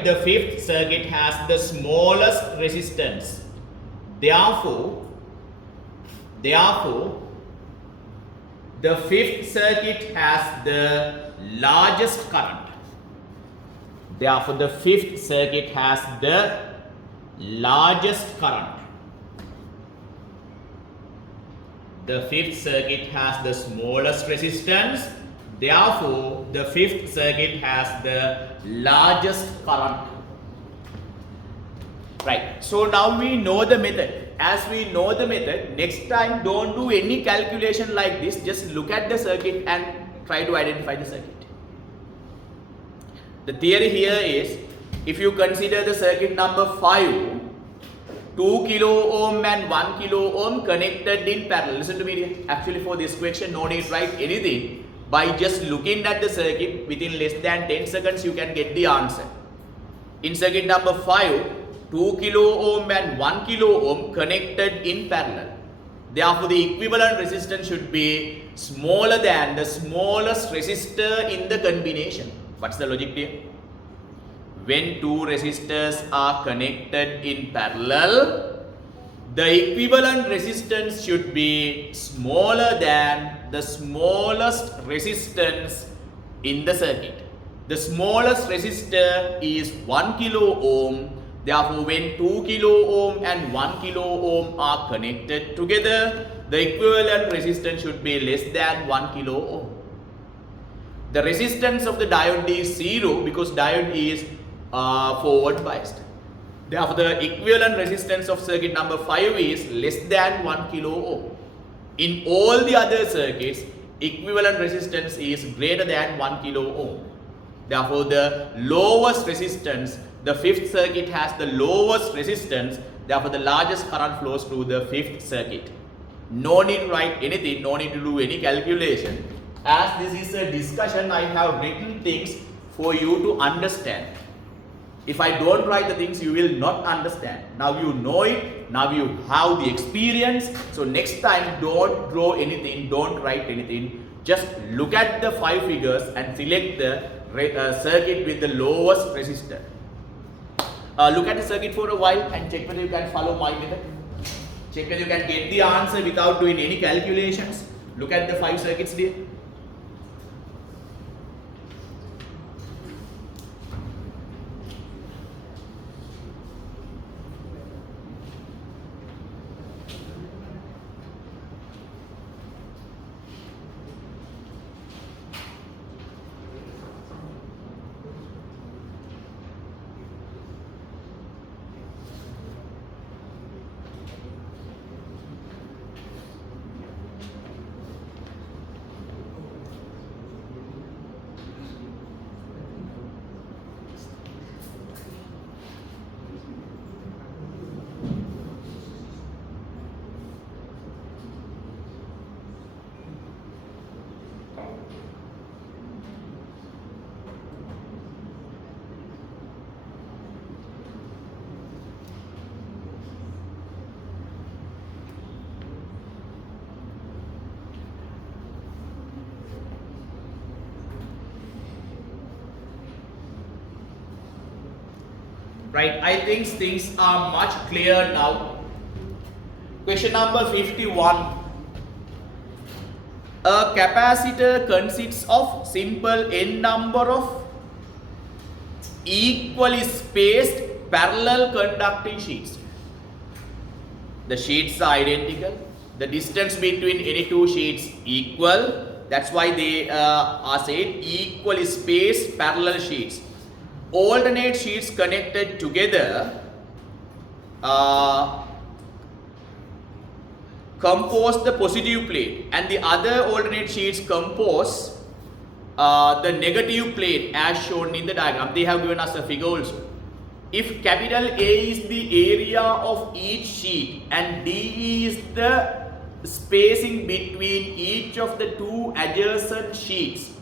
the fifth circuit has the smallest resistance. Therefore, the fifth circuit has the largest current. Therefore, the fifth circuit has the largest current. The fifth circuit has the smallest resistance. Therefore, the fifth circuit has the largest current. Right. So now we know the method. As we know the method, next time don't do any calculation like this. Just look at the circuit and try to identify the circuit. The theory here is, if you consider the circuit number 5, 2 kilo ohm and 1 kilo ohm connected in parallel. Listen to me here. Actually for this question, no need to write anything. By just looking at the circuit, within less than 10 seconds you can get the answer. In circuit number 5, 2 kilo ohm and 1 kilo ohm connected in parallel. Therefore, the equivalent resistance should be smaller than the smallest resistor in the combination. What's the logic here? When two resistors are connected in parallel, the equivalent resistance should be smaller than the smallest resistance in the circuit. The smallest resistor is 1 kilo ohm. Therefore, when 2 kilo ohm and 1 kilo ohm are connected together, the equivalent resistance should be less than 1 kilo ohm. The resistance of the diode is 0 because diode is forward biased. Therefore, the equivalent resistance of circuit number 5 is less than 1 kilo ohm. In all the other circuits, equivalent resistance is greater than 1 kilo ohm. Therefore, the lowest resistance, the fifth circuit has the lowest resistance. Therefore, the largest current flows through the fifth circuit. No need to write anything, no need to do any calculation. As this is a discussion, I have written things for you to understand. If I don't write the things, you will not understand. Now you know it, now you have the experience. So next time, don't draw anything, don't write anything. Just look at the 5 figures and select the circuit with the lowest resistor. Look at the circuit for a while and check whether you can follow my method. Check whether you can get the answer without doing any calculations. Look at the 5 circuits there. Right, I think things are much clearer now. Question number 51. A capacitor consists of simple n number of equally spaced parallel conducting sheets. The sheets are identical. The distance between any two sheets equal. That's why they are said equally spaced parallel sheets. Alternate sheets connected together compose the positive plate, and the other alternate sheets compose the negative plate as shown in the diagram. They have given us a figure also. If capital A is the area of each sheet and D is the spacing between each of the two adjacent sheets,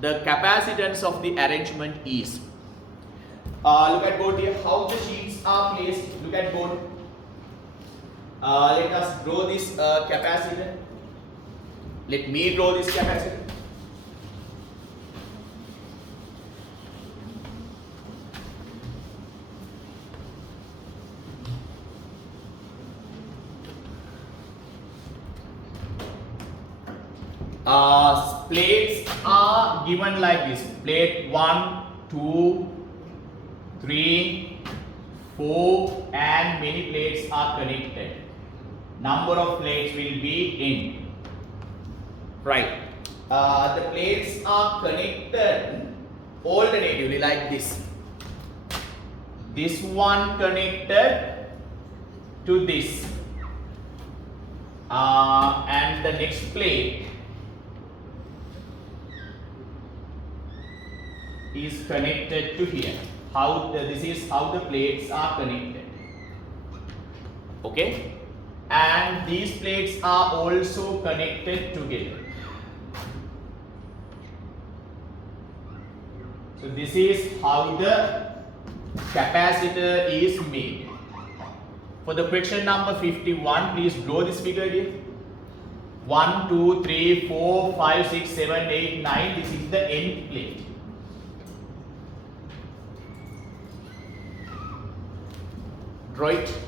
the capacitance of the arrangement is. Look at board here, how the sheets are placed. Look at board. Let us draw this capacitor. Let me draw this capacitor. Plates are given like this. Plate 1, 2, 3, 4 and many plates are connected. Number of plates will be n. Right. The plates are connected alternatively like this. This one connected to this. And the next plate is connected to here. This is how the plates are connected. Okay, and these plates are also connected together. So this is how the capacitor is made. For the question number 51, please draw this figure here. 1, 2, 3, 4, 5, 6, 7, 8, 9. This is the end plate. Draw it.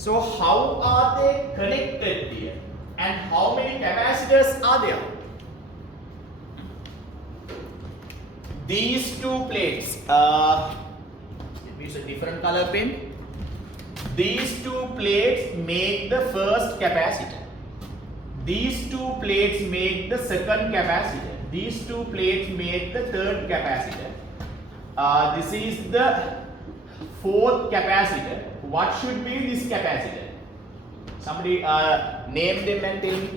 So how are they connected here, and how many capacitors are there? These two plates, let me use a different color pen. These two plates make the first capacitor. These two plates make the second capacitor. These two plates make the third capacitor. This is the fourth capacitor. What should be this capacitor? Somebody name them and tell me.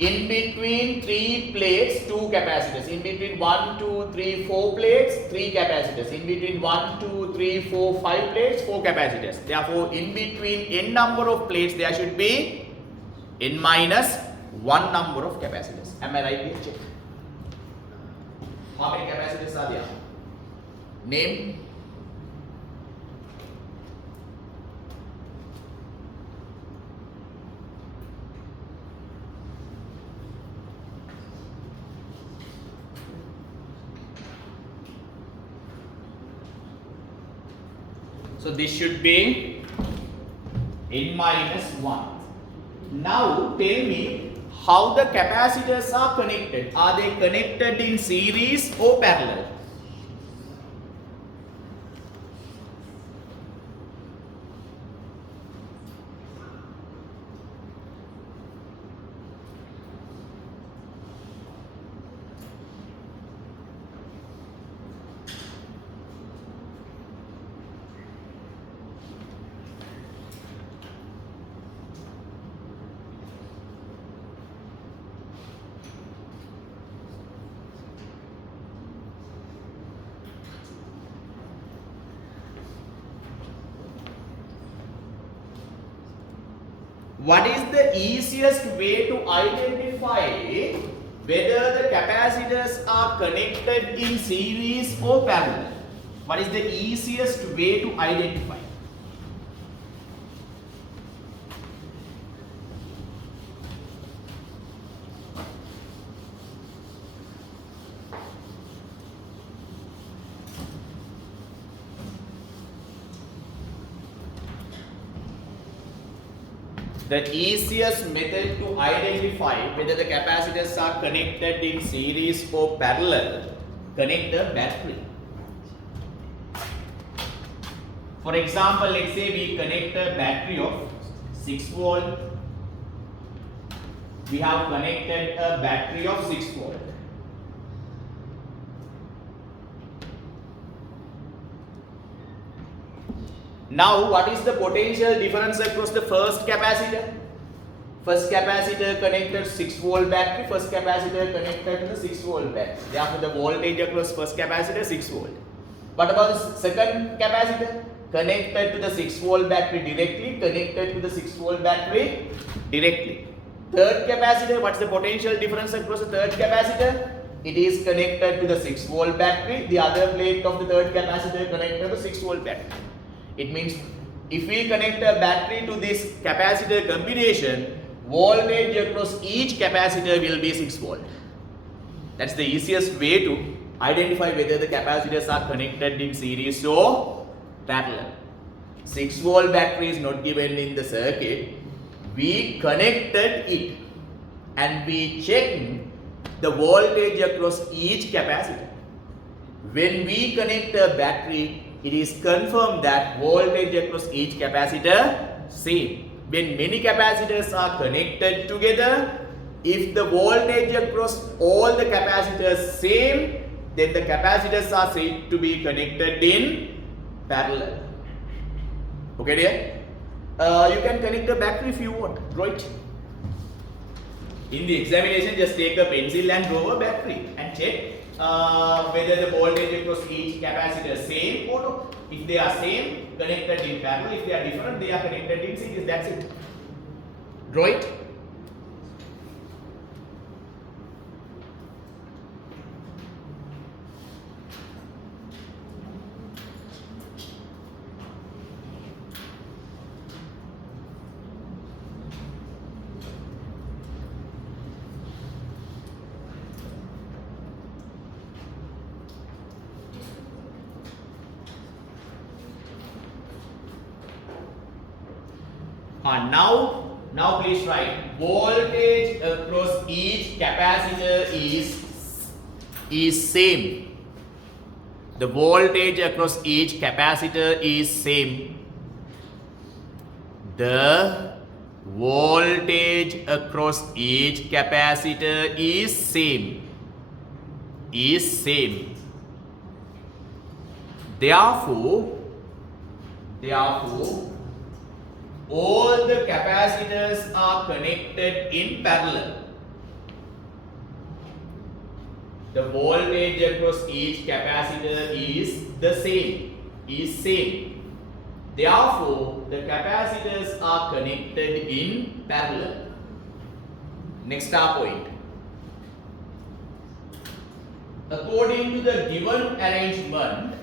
In between three plates, two capacitors. In between 1, 2, 3, 4 plates, three capacitors. In between 1, 2, 3, 4, 5 plates, 4 capacitors. Therefore, in between n number of plates, there should be n minus 1 number of capacitors. Am I right here? Check. How many capacitors are there? Name. So this should be n minus 1. Now tell me how the capacitors are connected. Are they connected in series or parallel? What is the easiest way to identify whether the capacitors are connected in series or parallel? What is the easiest way to identify? The easiest method to identify whether the capacitors are connected in series or parallel, connect the battery. For example, let's say we connect a battery of 6 volt. We have connected a battery of 6 volt. Now, what is the potential difference across the first capacitor? First capacitor connected 6 volt battery, first capacitor connected to the 6 volt battery. Therefore, the voltage across first capacitor 6 volt. What about the second capacitor? Connected to the 6 volt battery directly, connected to the 6 volt battery directly. Third capacitor, what's the potential difference across the third capacitor? It is connected to the 6 volt battery, the other plate of the third capacitor connected to the 6 volt battery. It means if we connect a battery to this capacitor combination, voltage across each capacitor will be 6 volt. That's the easiest way to identify whether the capacitors are connected in series or parallel. 6 volt battery is not given in the circuit. We connected it and we checked the voltage across each capacitor. When we connect a battery, it is confirmed that voltage across each capacitor same. When many capacitors are connected together, if the voltage across all the capacitors same, then the capacitors are said to be connected in parallel. Okay dear? You can connect a battery if you want, right? In the examination, just take a pencil and draw a battery and check whether the voltage across each capacitor same or not. If they are same, connected in parallel. If they are different, they are connected in series. That's it. Draw it. Now please write voltage across each capacitor is same. The voltage across each capacitor is same. The voltage across each capacitor is same. Therefore, all the capacitors are connected in parallel. The voltage across each capacitor is the same. Therefore, the capacitors are connected in parallel. Next star point. According to the given arrangement,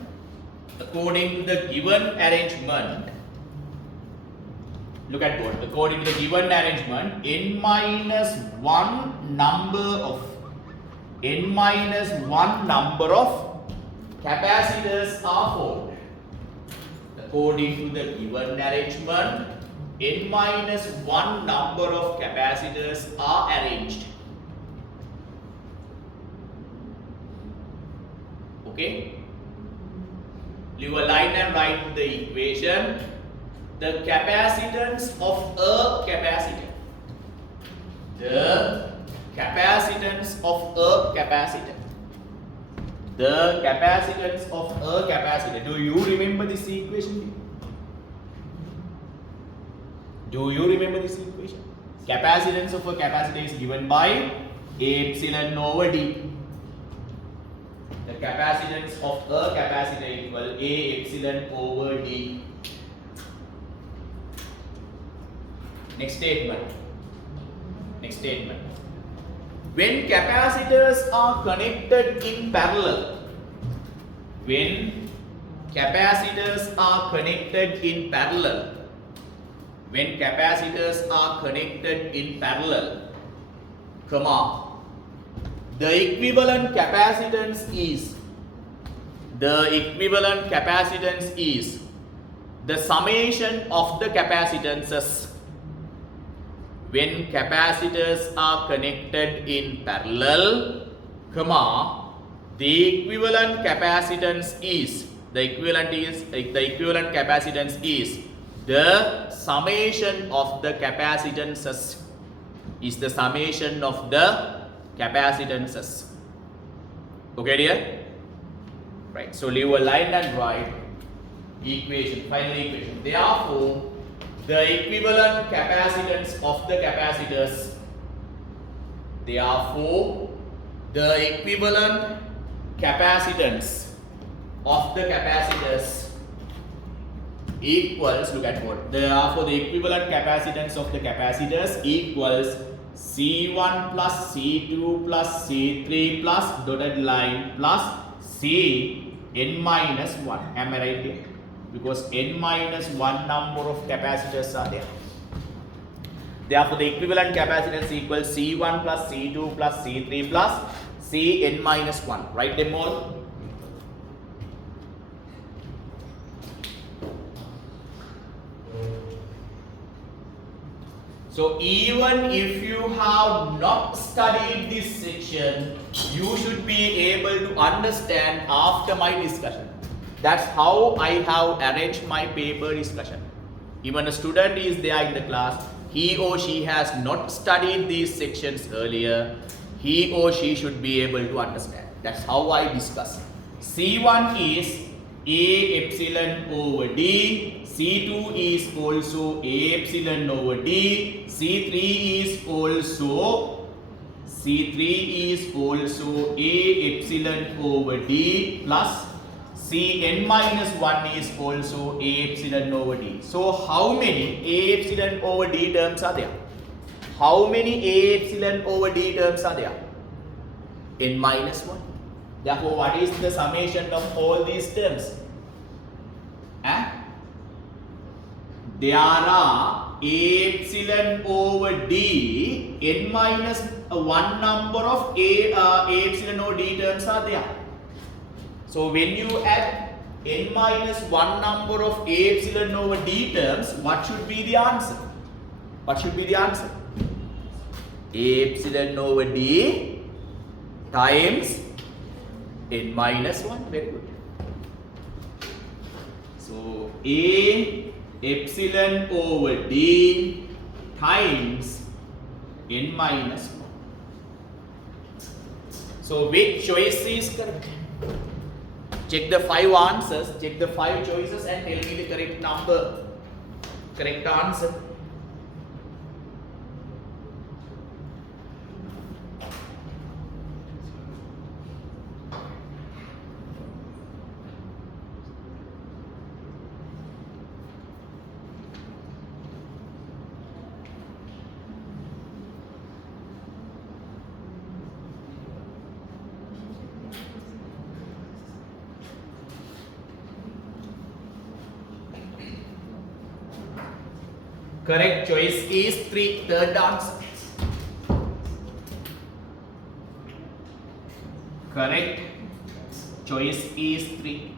look at board. According to the given arrangement, n minus one number of capacitors are formed. According to the given arrangement, n minus one number of capacitors are arranged. Okay? Leave a line and write the equation. The capacitance of a capacitor. The capacitance of a capacitor. Do you remember this equation? Capacitance of a capacitor is given by A epsilon over D. The capacitance of a capacitor equal A epsilon over D. Next statement. Next statement. When capacitors are connected in parallel, when capacitors are connected in parallel, when capacitors are connected in parallel, comma, the equivalent capacitance is the summation of the capacitances. When capacitors are connected in parallel, comma, the equivalent capacitance is the summation of the capacitances. Is the summation of the capacitances. Okay, dear? Right. So leave a line and write equation, final equation. Therefore, the equivalent capacitance of the capacitors. Therefore, the equivalent capacitance of the capacitors equals, look at what. Therefore, the equivalent capacitance of the capacitors equals C1 plus C2 plus C3 plus dotted line plus C n minus 1. Am I right here? Because n minus 1 number of capacitors are there. Therefore, the equivalent capacitance equals C1 plus C2 plus C3 plus Cn minus 1. Write them all. So, even if you have not studied this section, you should be able to understand after my discussion. That's how I have arranged my paper discussion. Even a student is there in the class, he or she has not studied these sections earlier, he or she should be able to understand. That's how I discuss. C1 is A epsilon over D, C2 is also A epsilon over D, C3 is also A epsilon over D plus Cn minus 1 is also A epsilon over D. So how many A epsilon over D terms are there? How many A epsilon over D terms are there? N minus 1. Therefore, what is the summation of all these terms? There are A epsilon over D, N minus 1 number of A epsilon over D terms are there. So when you add n minus 1 number of A epsilon over D terms, what should be the answer? What should be the answer? A epsilon over D times n minus 1. Very good. So A epsilon over D times n minus 1. So which choice is correct? Check the 5 answers, check the 5 choices and tell me the correct number, correct answer. Correct choice is 3, third answer. Correct choice is 3.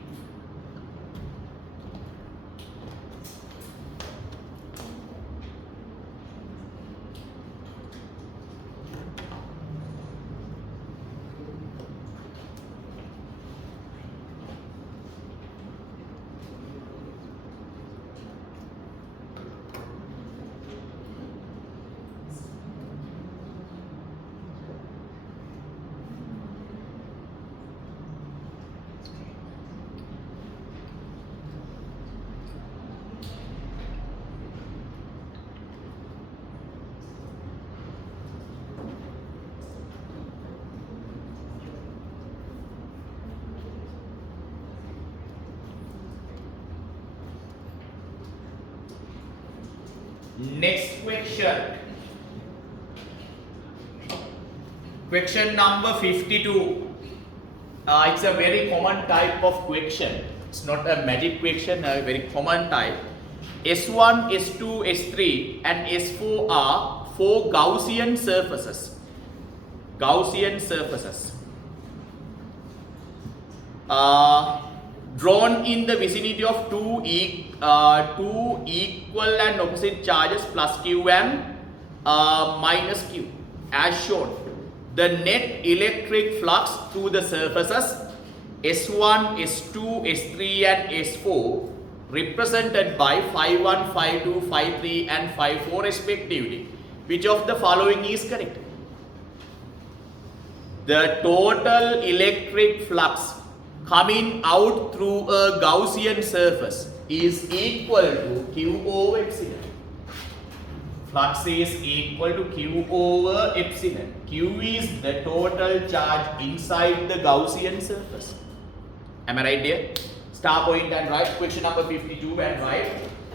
Next question. Question number 52. It's a very common type of question. It's not a magic question, a very common type. S1, S2, S3 and S4 are four Gaussian surfaces. Gaussian surfaces. Drawn in the vicinity of two equal and opposite charges plus Q and minus Q as shown. The net electric flux through the surfaces S1, S2, S3 and S4 represented by Phi1, Phi2, Phi3 and Phi4 respectively. Which of the following is correct? The total electric flux coming out through a Gaussian surface is equal to Q over epsilon. Flux is equal to Q over epsilon. Q is the total charge inside the Gaussian surface. Am I right dear? Star point and write question number 52 and write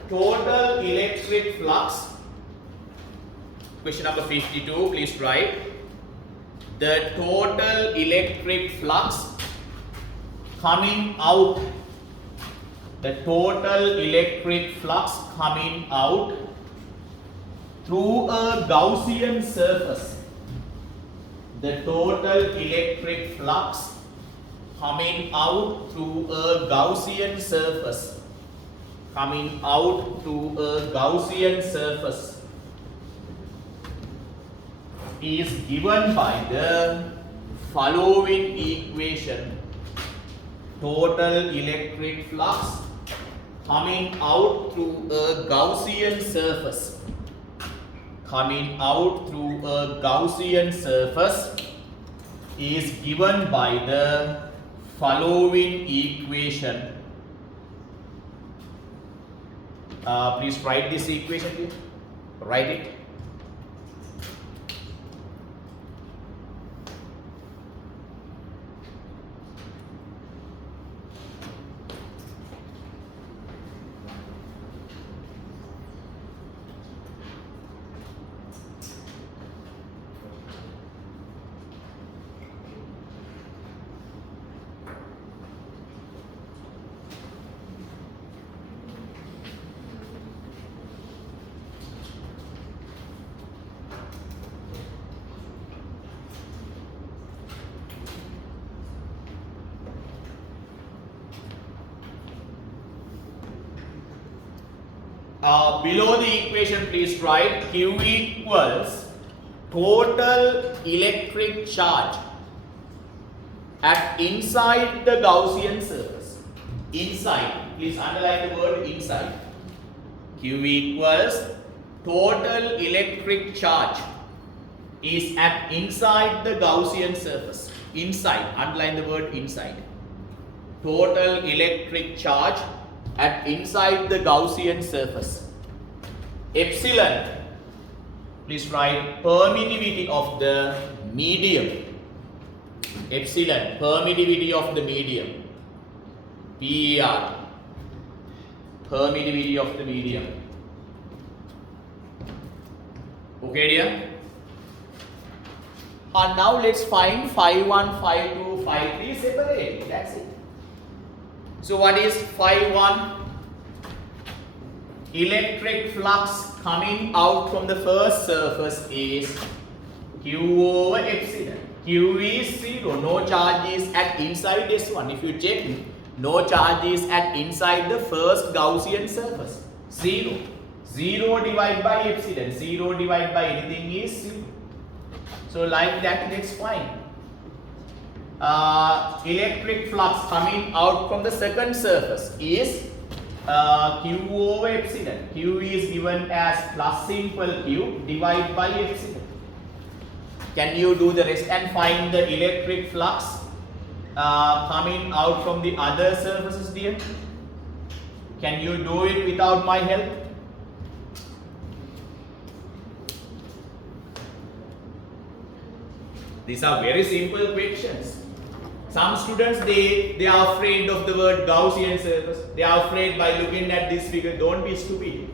total electric flux. Question number 52, please write the total electric flux coming out. The total electric flux coming out through a Gaussian surface. The total electric flux coming out through a Gaussian surface. Coming out through a Gaussian surface is given by the following equation. Total electric flux coming out through a Gaussian surface. Coming out through a Gaussian surface is given by the following equation. Please write this equation here. Write it. Below the equation, please write Q equals total electric charge at inside the Gaussian surface. Inside, please underline the word inside. Q equals total electric charge is at inside the Gaussian surface. Inside, underline the word inside. Total electric charge at inside the Gaussian surface. Epsilon, please write permittivity of the medium. Epsilon, permittivity of the medium. PER, permittivity of the medium. Okay dear? And now let's find Phi1, Phi2, Phi3 separate. That's it. So what is Phi1? Electric flux coming out from the first surface is Q over epsilon. Q is 0. No charge is at inside S1. If you check, no charge is at inside the first Gaussian surface. 0. 0 divided by epsilon. 0 divided by anything is 0. So like that, that's fine. Electric flux coming out from the second surface is Q over epsilon. Q is given as plus simple Q divided by epsilon. Can you do the rest and find the electric flux coming out from the other surfaces, dear? Can you do it without my help? These are very simple questions. Some students, they are afraid of the word Gaussian surface. They are afraid by looking at this figure. Don't be stupid.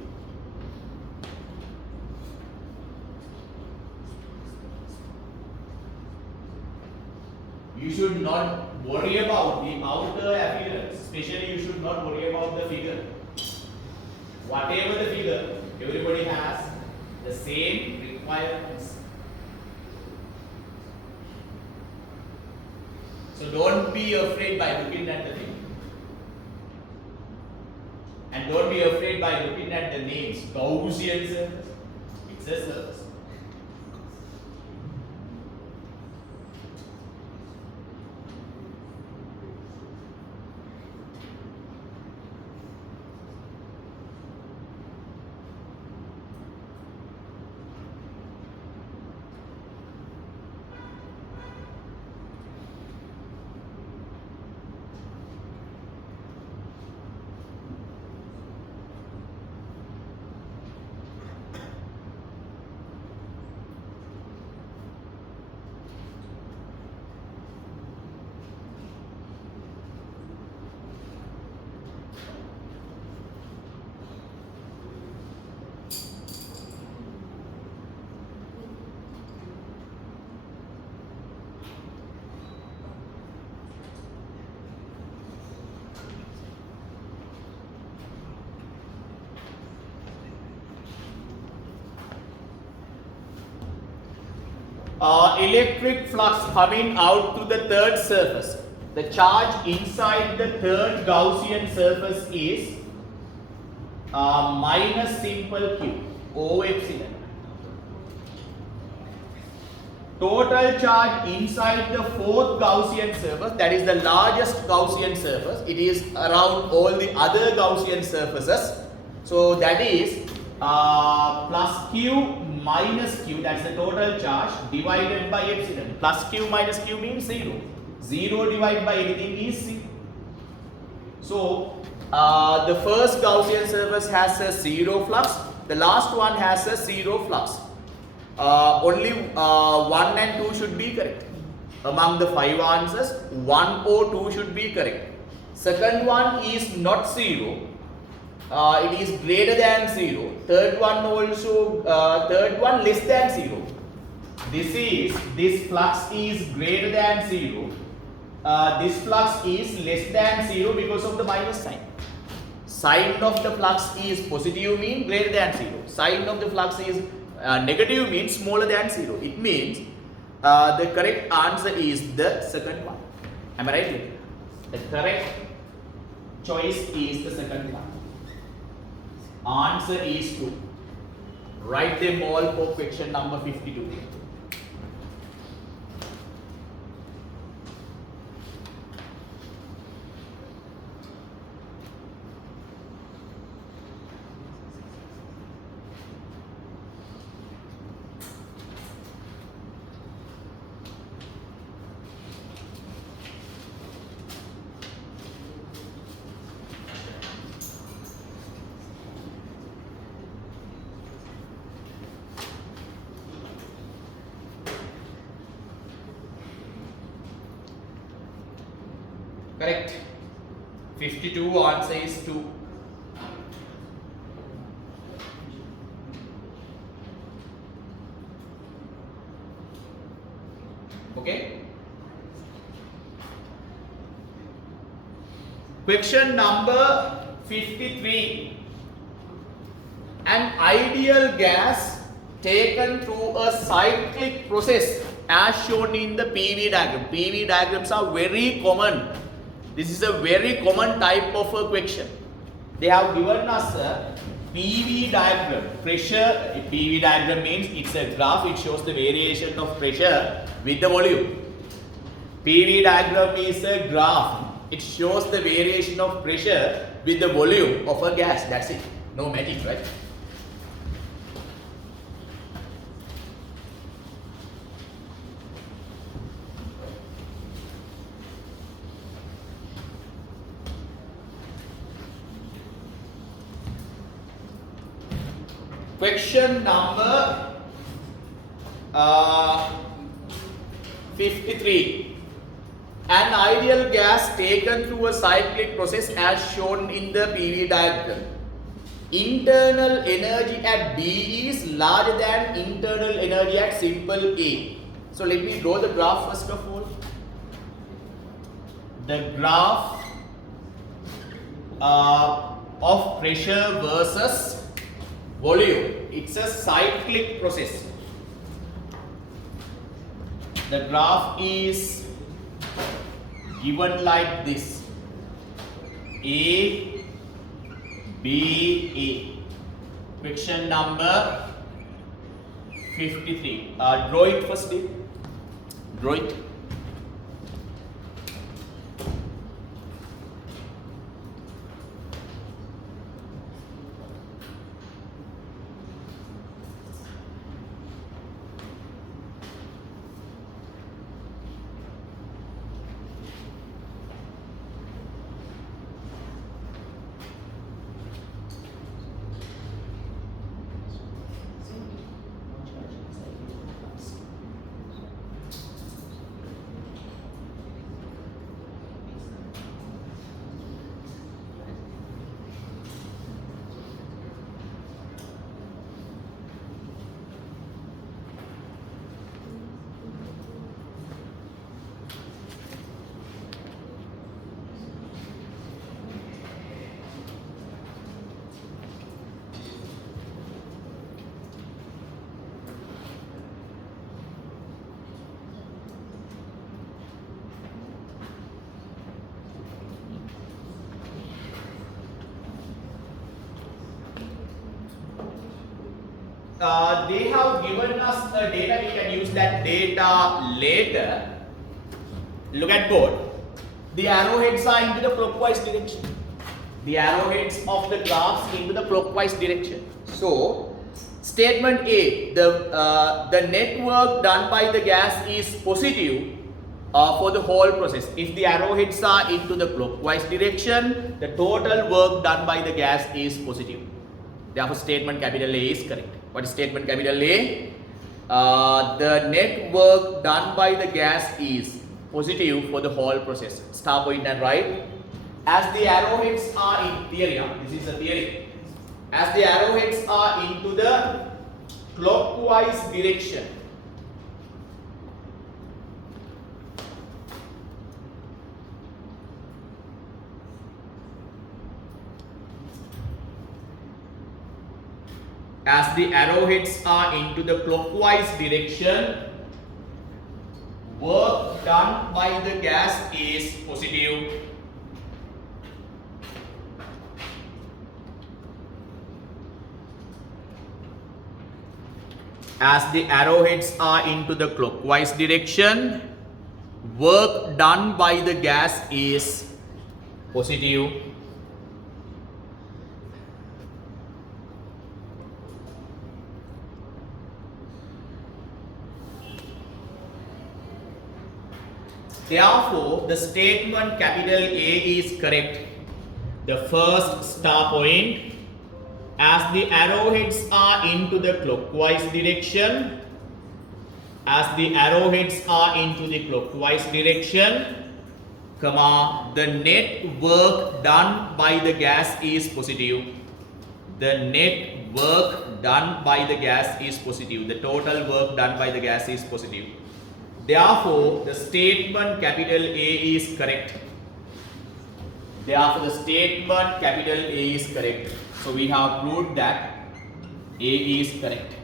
you should not worry about the outer appearance. Especially, you should not worry about the figure. Whatever the figure, everybody has the same requirements. So don't be afraid by looking at the thing. And don't be afraid by looking at the names. Gaussian surface. It's a surface. Electric flux coming out to the third surface. The charge inside the third Gaussian surface is minus simple q, O epsilon. Total charge inside the fourth Gaussian surface, that is the largest Gaussian surface, it is around all the other Gaussian surfaces. So that is plus q minus q, that's the total charge, divided by epsilon. Plus q minus q means 0. 0 divided by anything is 0. So the first Gaussian surface has a 0 flux, the last one has a 0 flux. Only 1 and 2 should be correct. Among the 5 answers, 1 or 2 should be correct. Second one is not 0. It is greater than 0. Third one also, third one less than 0. This flux is greater than 0. This flux is less than 0 because of the minus sign. Sign of the flux is positive means greater than 0. Sign of the flux is negative means smaller than 0. It means the correct answer is the second one. Am I right? The correct choice is the second one. Answer is 2. Write them all for question number 52. Correct. 52 answer is 2. Okay. Question number 53. An ideal gas taken through a cyclic process as shown in the PV diagram. PV diagrams are very common. This is a very common type of a question. They have given us a PV diagram. Pressure, PV diagram means it's a graph, it shows the variation of pressure with the volume. PV diagram is a graph, it shows the variation of pressure with the volume of a gas. That's it. No magic, right? Question number 53. An ideal gas taken through a cyclic process as shown in the PV diagram. Internal energy at B is larger than internal energy at simple A. So let me draw the graph first of all. the graph of pressure versus volume. It's a cyclic process. The graph is given like this: A, B, A. Question number 53. Draw it firstly. Draw it. They have given us a data. We can use that data later. Look at board. The arrowheads are into the clockwise direction. The arrowheads of the graphs into the clockwise direction. So, statement A: the net work done by the gas is positive for the whole process. If the arrowheads are into the clockwise direction, the total work done by the gas is positive. Therefore, statement capital A is correct. What is statement capital A? The net work done by the gas is positive for the whole process. Star point and right. As the arrowheads are in theory, this is a theory. As the arrowheads are into the clockwise direction, as the arrowheads are into the clockwise direction, work done by the gas is positive. As the arrowheads are into the clockwise direction, work done by the gas is positive. Therefore, the statement capital A is correct. The first star point, as the arrowheads are into the clockwise direction, as the arrowheads are into the clockwise direction, comma, the net work done by the gas is positive. The net work done by the gas is positive. The total work done by the gas is positive. Therefore, the statement capital A is correct. Therefore, the statement capital A is correct. So, we have proved that A is correct.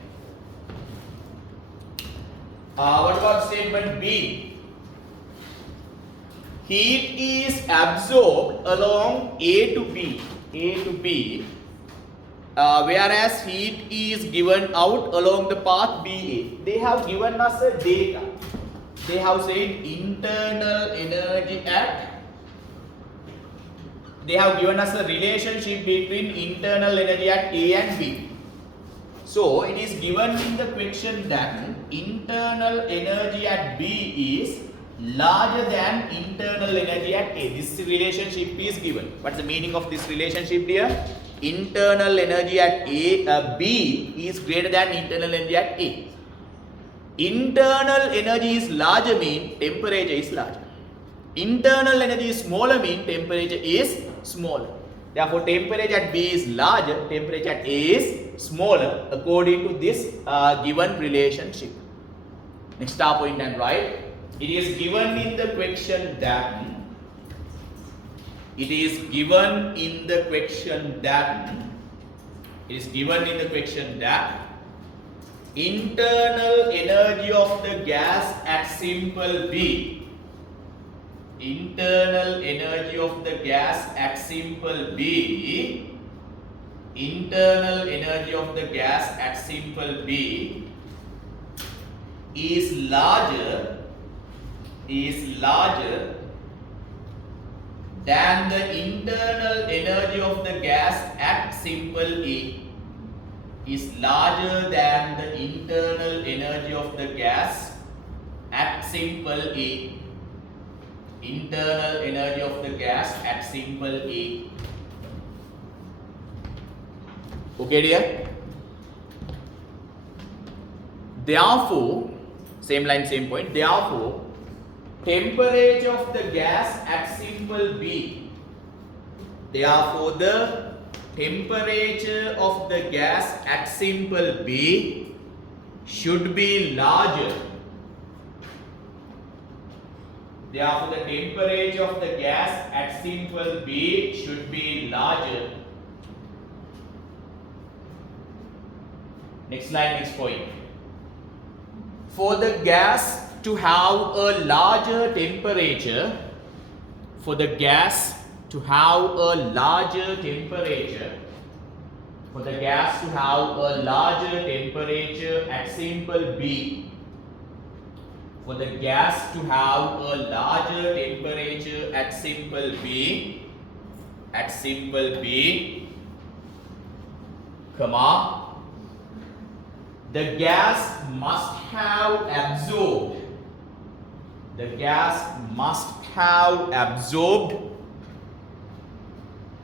What about statement B? Heat is absorbed along A to B, whereas heat is given out along the path BA. They have given us a data. They have said internal energy at, they have given us a relationship between internal energy at A and B. So, it is given in the question that internal energy at B is larger than internal energy at A. This relationship is given. What is the meaning of this relationship here? Internal energy at B is greater than internal energy at A. Internal energy is larger mean temperature is larger. Internal energy is smaller mean temperature is smaller. Therefore, temperature at B is larger, temperature at A is smaller according to this given relationship. Next star point and right. It is given in the question that it is given in the question that internal energy of the gas at simple B, internal energy of the gas at simple B, internal energy of the gas at simple B is larger than the internal energy of the gas at simple E, is larger than the internal energy of the gas at simple E, internal energy of the gas at simple E. Okay dear? Therefore, same line, same point. Therefore, temperature of the gas at simple B. Therefore, the temperature of the gas at simple B should be larger. Therefore, the temperature of the gas at simple B should be larger. Next line, next point. For the gas to have a larger temperature, for the gas to have a larger temperature, for the gas to have a larger temperature at simple B, for the gas to have a larger temperature at simple B, comma, the gas must have absorbed,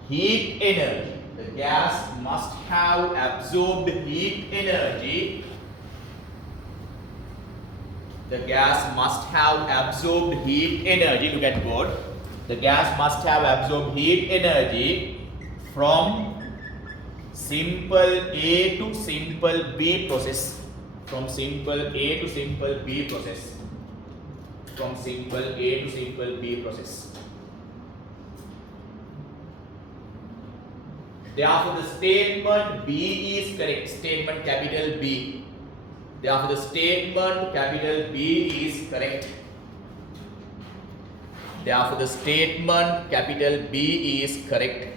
heat energy. The gas must have absorbed heat energy. The gas must have absorbed heat energy. Look at board. The gas must have absorbed heat energy from simple A to simple B process. From simple A to simple B process. From simple A to simple B process. Therefore, the statement B is correct. Statement capital B. Therefore, the statement capital B is correct. Therefore, the statement capital B is correct.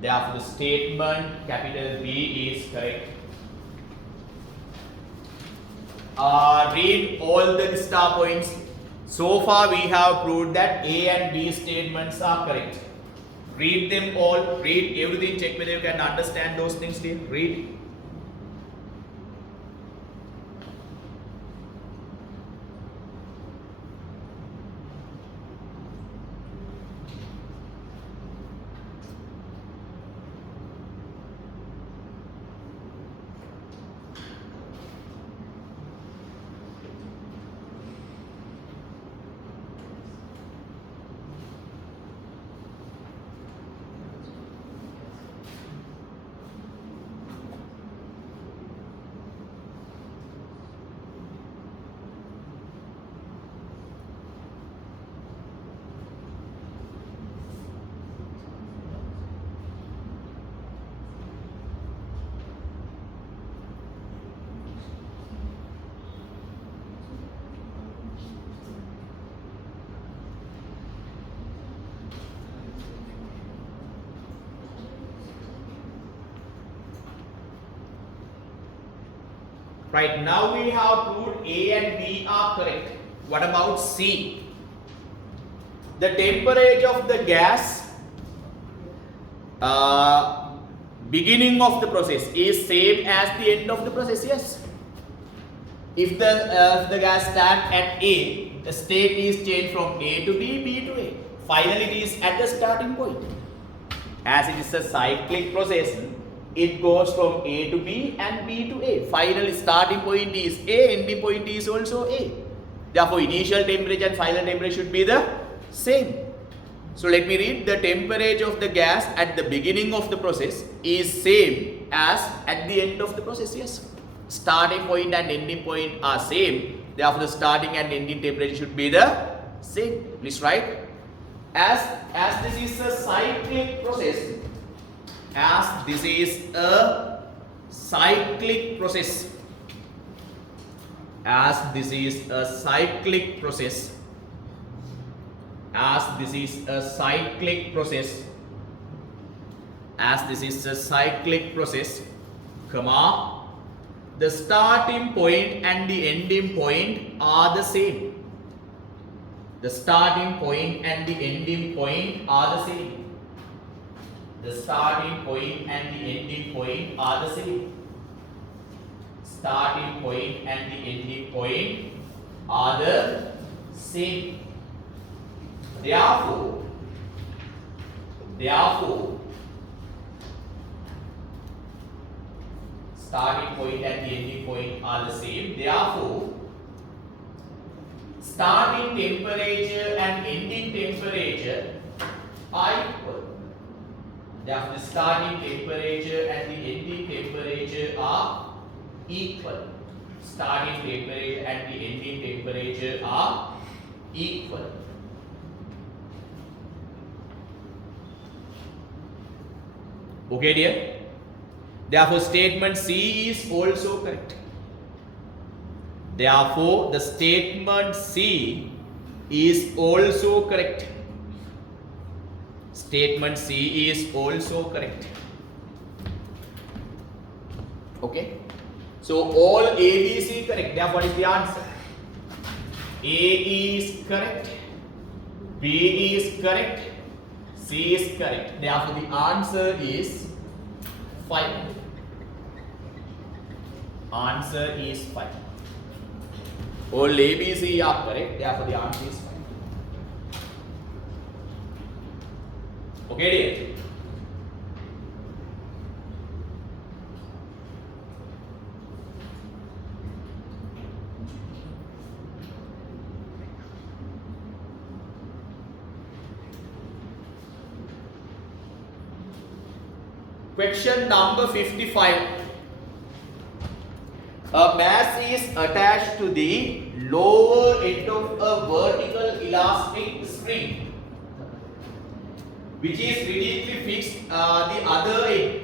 Therefore, the statement capital B is correct. Read all the star points. So far, we have proved that A and B statements are correct. Read them all. Read everything. Check whether you can understand those things. Read. Right, now we have proved A and B are correct. What about C? The temperature of the gas beginning of the process is same as the end of the process. Yes. If the gas starts at A, the state is changed from A to B, B to A. Finally, it is at the starting point. As it is a cyclic process, it goes from A to B and B to A. Finally, starting point is A, ending point is also A. Therefore, initial temperature and final temperature should be the same. So, let me read. The temperature of the gas at the beginning of the process is same as at the end of the process. Yes. Starting point and ending point are same. Therefore, the starting and ending temperature should be the same. Please write. as this is a cyclic process, as this is a cyclic process, as this is a cyclic process, as this is a cyclic process, as this is a cyclic process, comma, the starting point and the ending point are the same. The starting point and the ending point are the same. The starting point and the ending point are the same. Starting point and the ending point are the same. Therefore, starting point and the ending point are the same. Therefore, starting temperature and ending temperature are equal. Therefore, the starting temperature and the ending temperature are equal. Starting temperature and the ending temperature are equal. Okay, dear? Therefore, statement C is also correct. Therefore, the statement C is also correct. Statement C is also correct. Okay? So, all A, B, C correct. Therefore, what is the answer? A is correct. B is correct. C is correct. Therefore, the answer is 5. Answer is 5. All A, B, C are correct. Therefore, the answer is 5. Okay, dear? Question number 55. A mass is attached to the lower end of a vertical elastic spring, which is rigidly fixed the other end.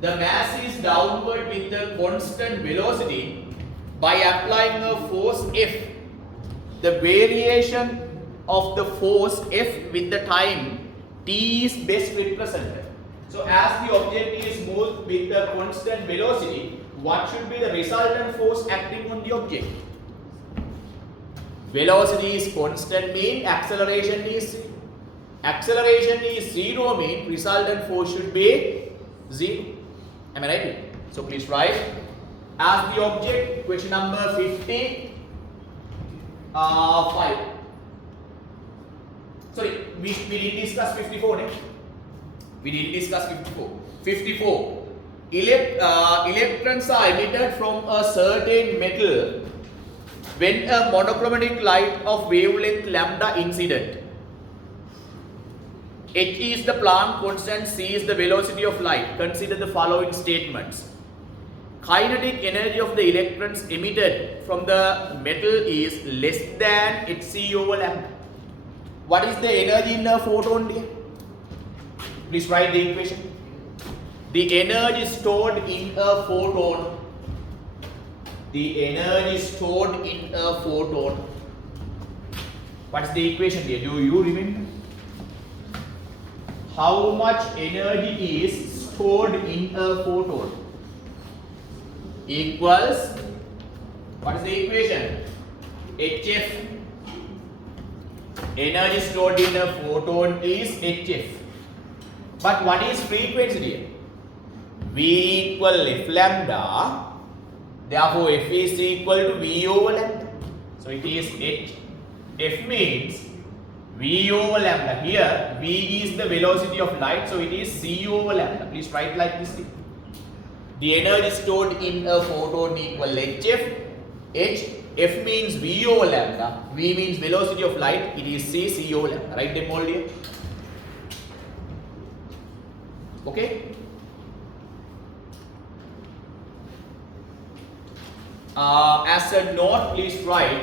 The mass is downward with a constant velocity by applying a force F. The variation of the force F with the time T is best represented. So as the object is moved with a constant velocity, what should be the resultant force acting on the object? Velocity is constant mean acceleration is 0 mean resultant force should be 0. Am I right? So please write as the object, question number 55. Sorry, we didn't discuss 54. We didn't discuss 54. 54. Electrons are emitted from a certain metal when a monochromatic light of wavelength lambda incident. H is the Planck constant, C is the velocity of light. Consider the following statements. Kinetic energy of the electrons emitted from the metal is less than hc over lambda. What is the energy in a photon, dear? Please write the equation. The energy stored in a photon. The energy stored in a photon. What is the equation, dear? Do you remember? How much energy is stored in a photon? Equals, what is the equation? HF. Energy stored in a photon is HF. But what is frequency, dear? V equal F lambda. Therefore, F is equal to V over lambda. So it is H. F means V over lambda. Here, V is the velocity of light. So it is C over lambda. Please write like this. The energy stored in a photon equal HF. F means V over lambda. V means velocity of light. It is C over lambda. Write them all here. Okay? As a note, please write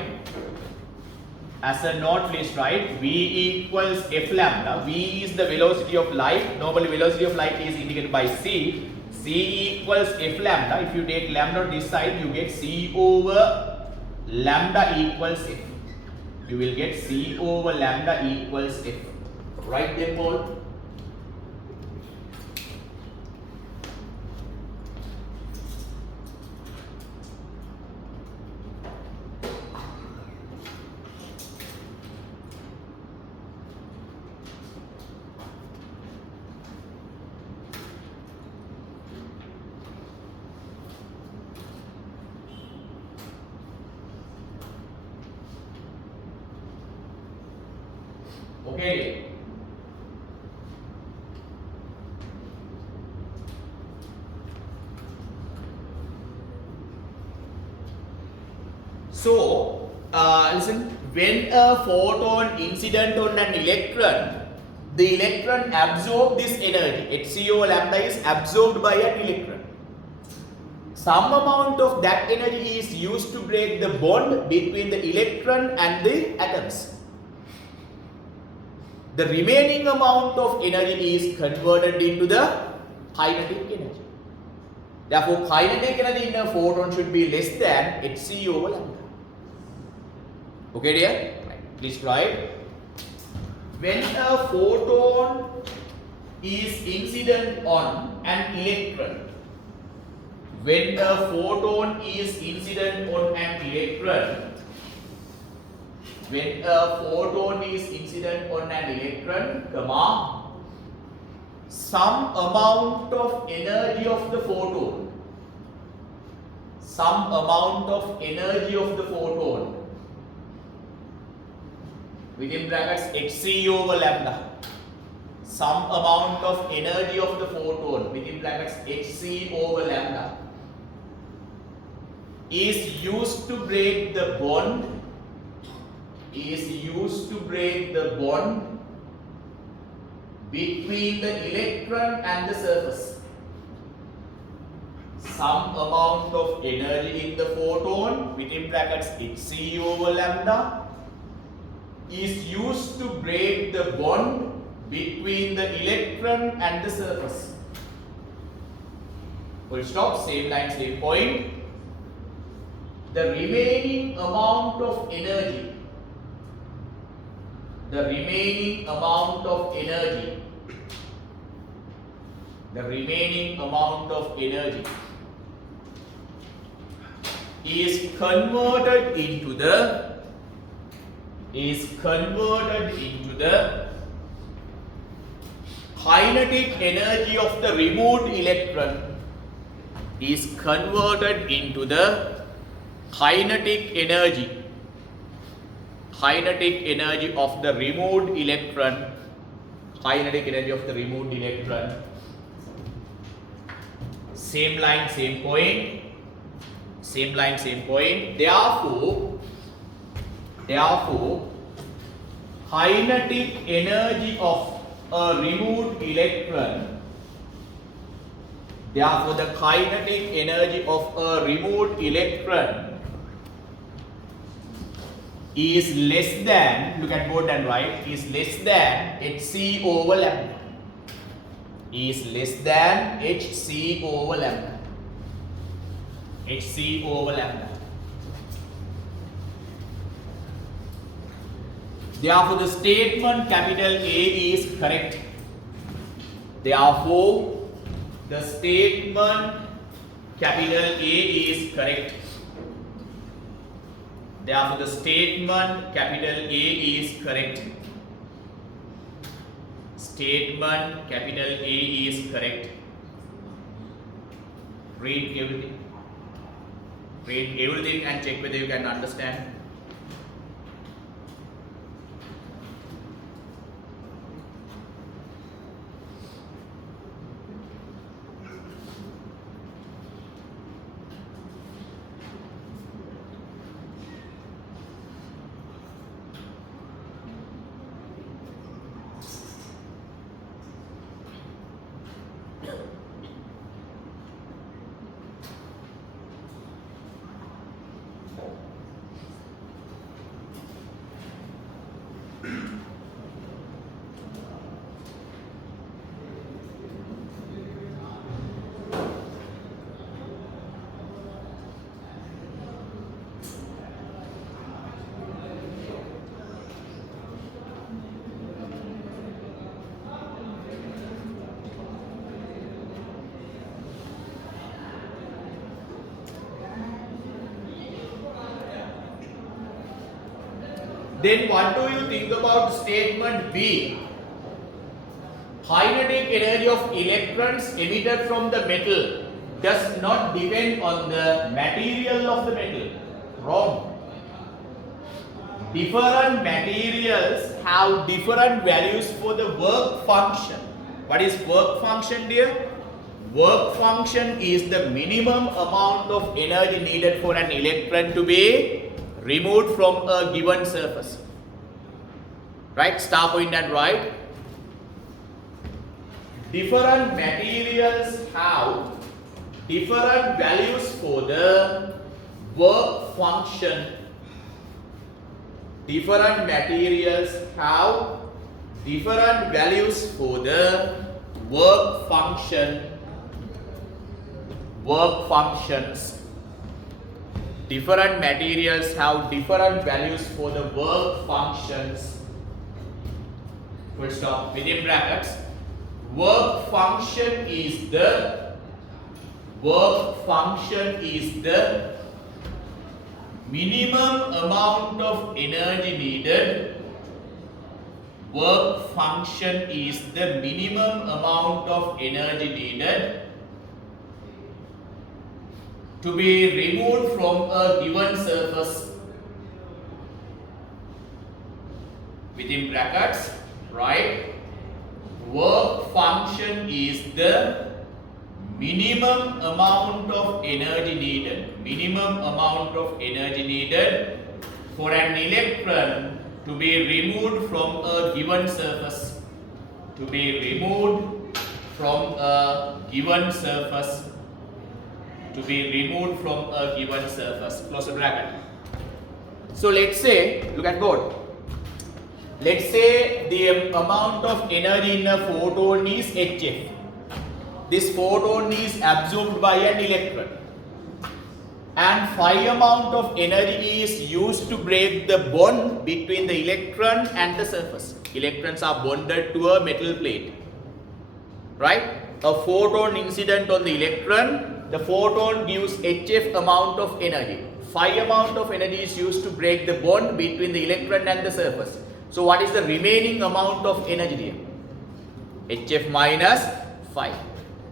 as a note, please write V equals F lambda. V is the velocity of light. Normally velocity of light is indicated by C. C equals F lambda. If you take lambda on this side, you get C over lambda equals F. You will get C over lambda equals F. Write them all. Okay. So, listen, when a photon incident on an electron, the electron absorbs this energy. Hc over lambda is absorbed by an electron. Some amount of that energy is used to break the bond between the electron and the atoms. The remaining amount of energy is converted into the kinetic energy. Therefore, kinetic energy in a photon should be less than Hc over lambda. Okay, dear? Right. Please write. When a photon is incident on an electron, when a photon is incident on an electron, when a photon is incident on an electron, comma, some amount of energy of the photon, some amount of energy of the photon, within brackets Hc over lambda, some amount of energy of the photon, within brackets Hc over lambda, is used to break the bond, between the electron and the surface. Some amount of energy in the photon, within brackets Hc over lambda, is used to break the bond between the electron and the surface. Full stop, same line, same point. The remaining amount of energy, is converted into the kinetic energy of the removed electron, is converted into the kinetic energy of the removed electron, same line, same point, therefore kinetic energy of a removed electron, therefore the kinetic energy of a removed electron is less than, look at board and write, is less than Hc over lambda, Therefore, the statement capital A is correct. Therefore, the statement capital A is correct. Therefore, the statement capital A is correct. Statement capital A is correct. Read everything. Read everything and check whether you can understand. Then what do you think about statement B? Kinetic energy of electrons emitted from the metal does not depend on the material of the metal. Wrong. Different materials have different values for the work function. What is work function, dear? Work function is the minimum amount of energy needed for an electron to be removed from a given surface. Right? Star point and right. Different materials have different values for the work function. Different materials have different values for the work function. Work functions. Different materials have different values for the work functions. Full stop. Within brackets. Work function is the minimum amount of energy needed. Work function is the minimum amount of energy needed to be removed from a given surface. Within brackets, right? Work function is the minimum amount of energy needed. Minimum amount of energy needed for an electron to be removed from a given surface. To be removed from a given surface. To be removed from a given surface. Close the bracket. So let's say, look at board. Let's say the amount of energy in a photon is HF. This photon is absorbed by an electron. And phi amount of energy is used to break the bond between the electron and the surface. Electrons are bonded to a metal plate. Right? A photon incident on the electron, the photon gives HF amount of energy. Phi amount of energy is used to break the bond between the electron and the surface. So what is the remaining amount of energy here? HF minus phi.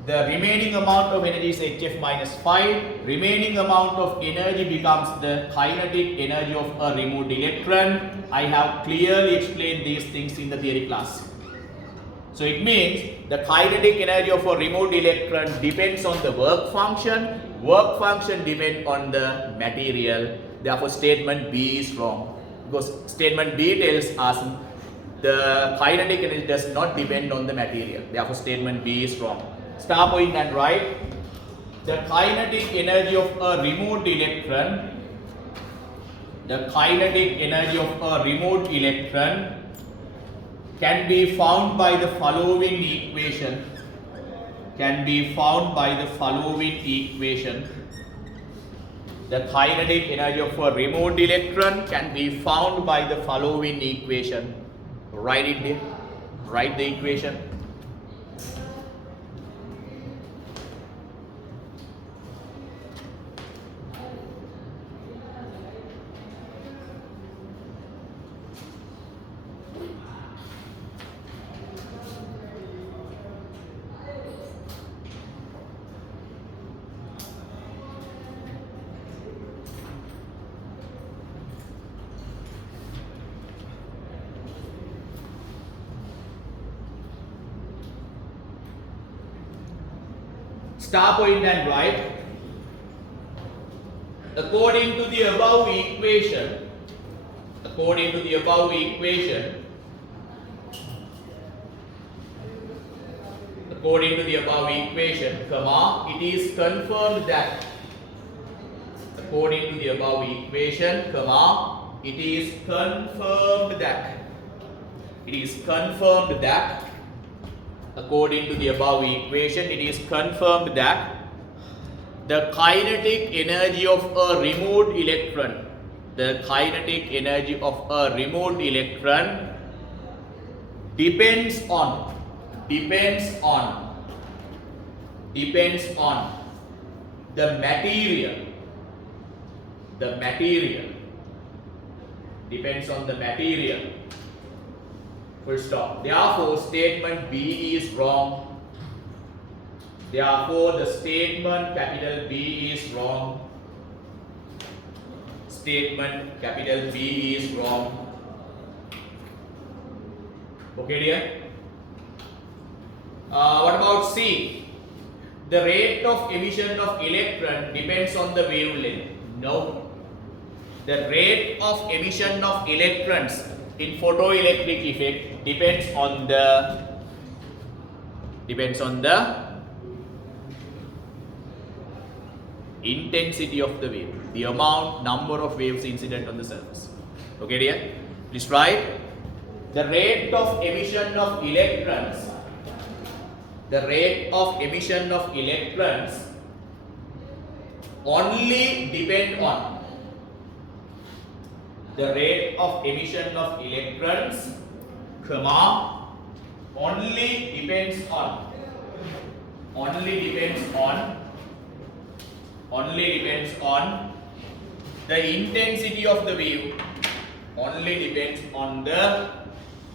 The remaining amount of energy is HF minus phi. Remaining amount of energy becomes the kinetic energy of a removed electron. I have clearly explained these things in the theory class. So it means the kinetic energy of a removed electron depends on the work function. Work function depends on the material. Therefore statement B is wrong. Because statement B tells us the kinetic energy does not depend on the material. Therefore statement B is wrong. Star point and right. The kinetic energy of a removed electron. The kinetic energy of a removed electron can be found by the following equation. Can be found by the following equation. The kinetic energy of a removed electron can be found by the following equation. Write it there. Write the equation. Star point and right. According to the above equation, according to the above equation, according to the above equation, comma, it is confirmed that, according to the above equation, comma, it is confirmed that, it is confirmed that, according to the above equation, it is confirmed that the kinetic energy of a removed electron, the kinetic energy of a removed electron depends on the material depends on the material. Full stop. Therefore, statement B is wrong. Therefore, the statement capital B is wrong. Statement capital B is wrong. Okay, dear? What about C? The rate of emission of electron depends on the wavelength. No. The rate of emission of electrons in photoelectric effect depends on the intensity of the wave, the number of waves incident on the surface. Okay, dear? Please write the rate of emission of electrons. The rate of emission of electrons only depend on the rate of emission of electrons, only depends on the intensity of the wave. Only depends on the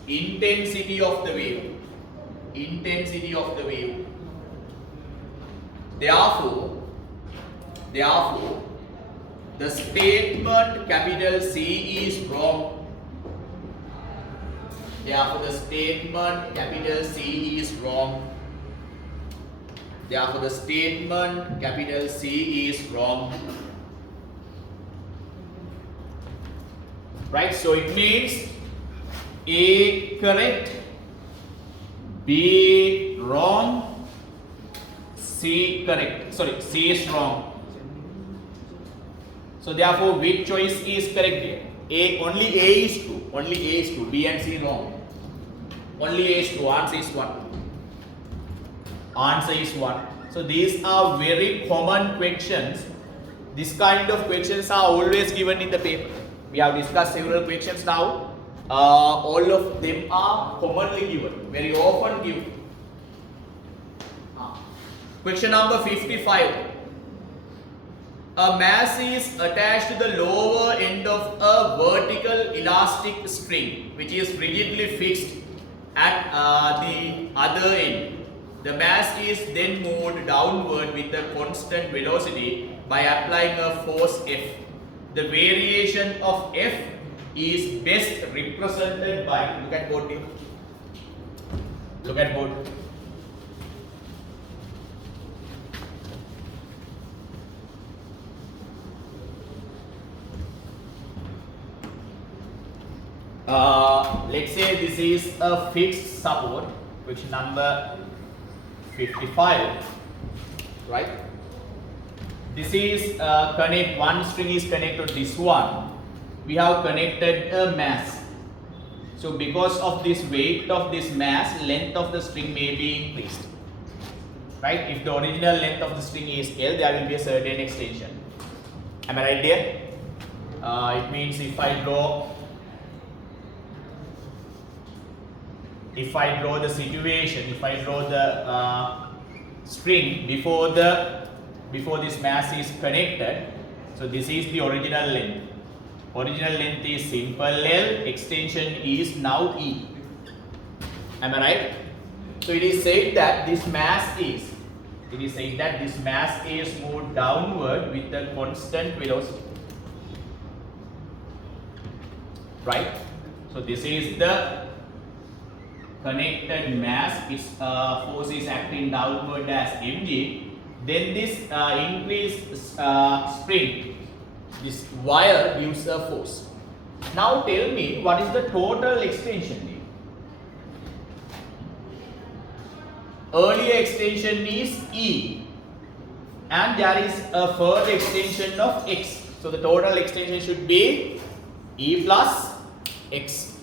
intensity of the wave. Intensity of the wave. Therefore, the statement capital C is wrong. Therefore, the statement capital C is wrong. Therefore, the statement capital C is wrong. Right? So it means A correct, B wrong, C correct. Sorry, C is wrong. So therefore, which choice is correct here? Only A is true. Only A is true. B and C wrong. Only A is true. Answer is 1. Answer is 1. So these are very common questions. This kind of questions are always given in the paper. We have discussed several questions now. All of them are commonly given, very often given. Question number 55. A mass is attached to the lower end of a vertical elastic string which is rigidly fixed at the other end. The mass is then moved downward with a constant velocity by applying a force F. The variation of F is best represented by, look at board here. Look at board. Let's say this is a fixed support, which number 55, right? This is one string is connected to this one. We have connected a mass. So because of this weight of this mass, length of the string may be increased. Right? If the original length of the string is L, there will be a certain extension. Am I right there? It means if I draw the situation, if I draw the string before this mass is connected, so this is the original length. Original length is simple L, extension is now E. Am I right? So it is said that this mass is moved downward with a constant velocity. Right? So this is the connected mass. Its force is acting downward as mg. Then this increased spring, this wire gives a force. Now tell me, what is the total extension here? Earlier extension is E and there is a further extension of X. So the total extension should be E plus X.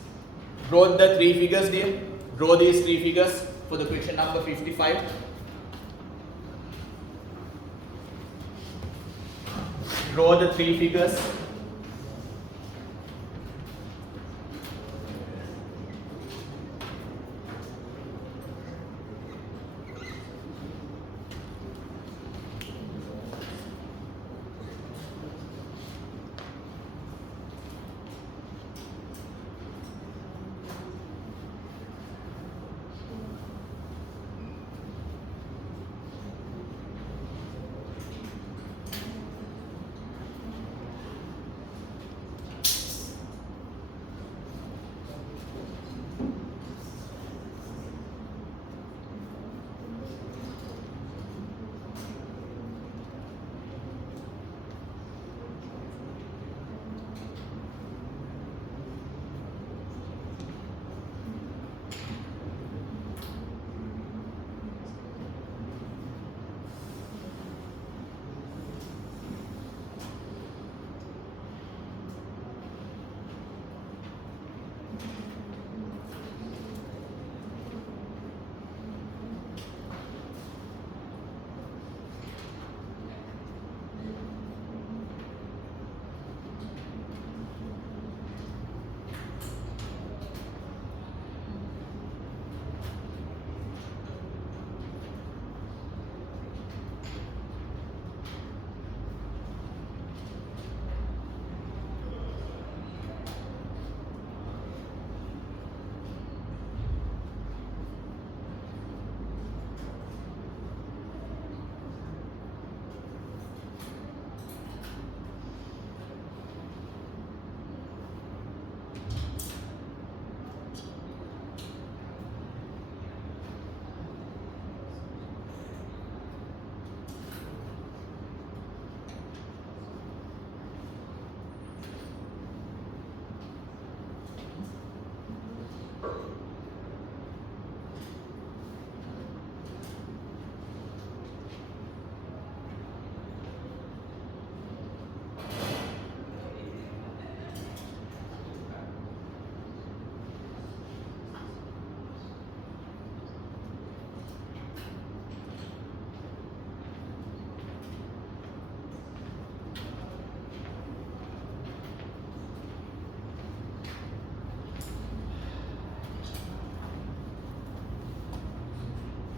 Draw the three figures there. Draw these three figures for the question number 55. Draw the three figures.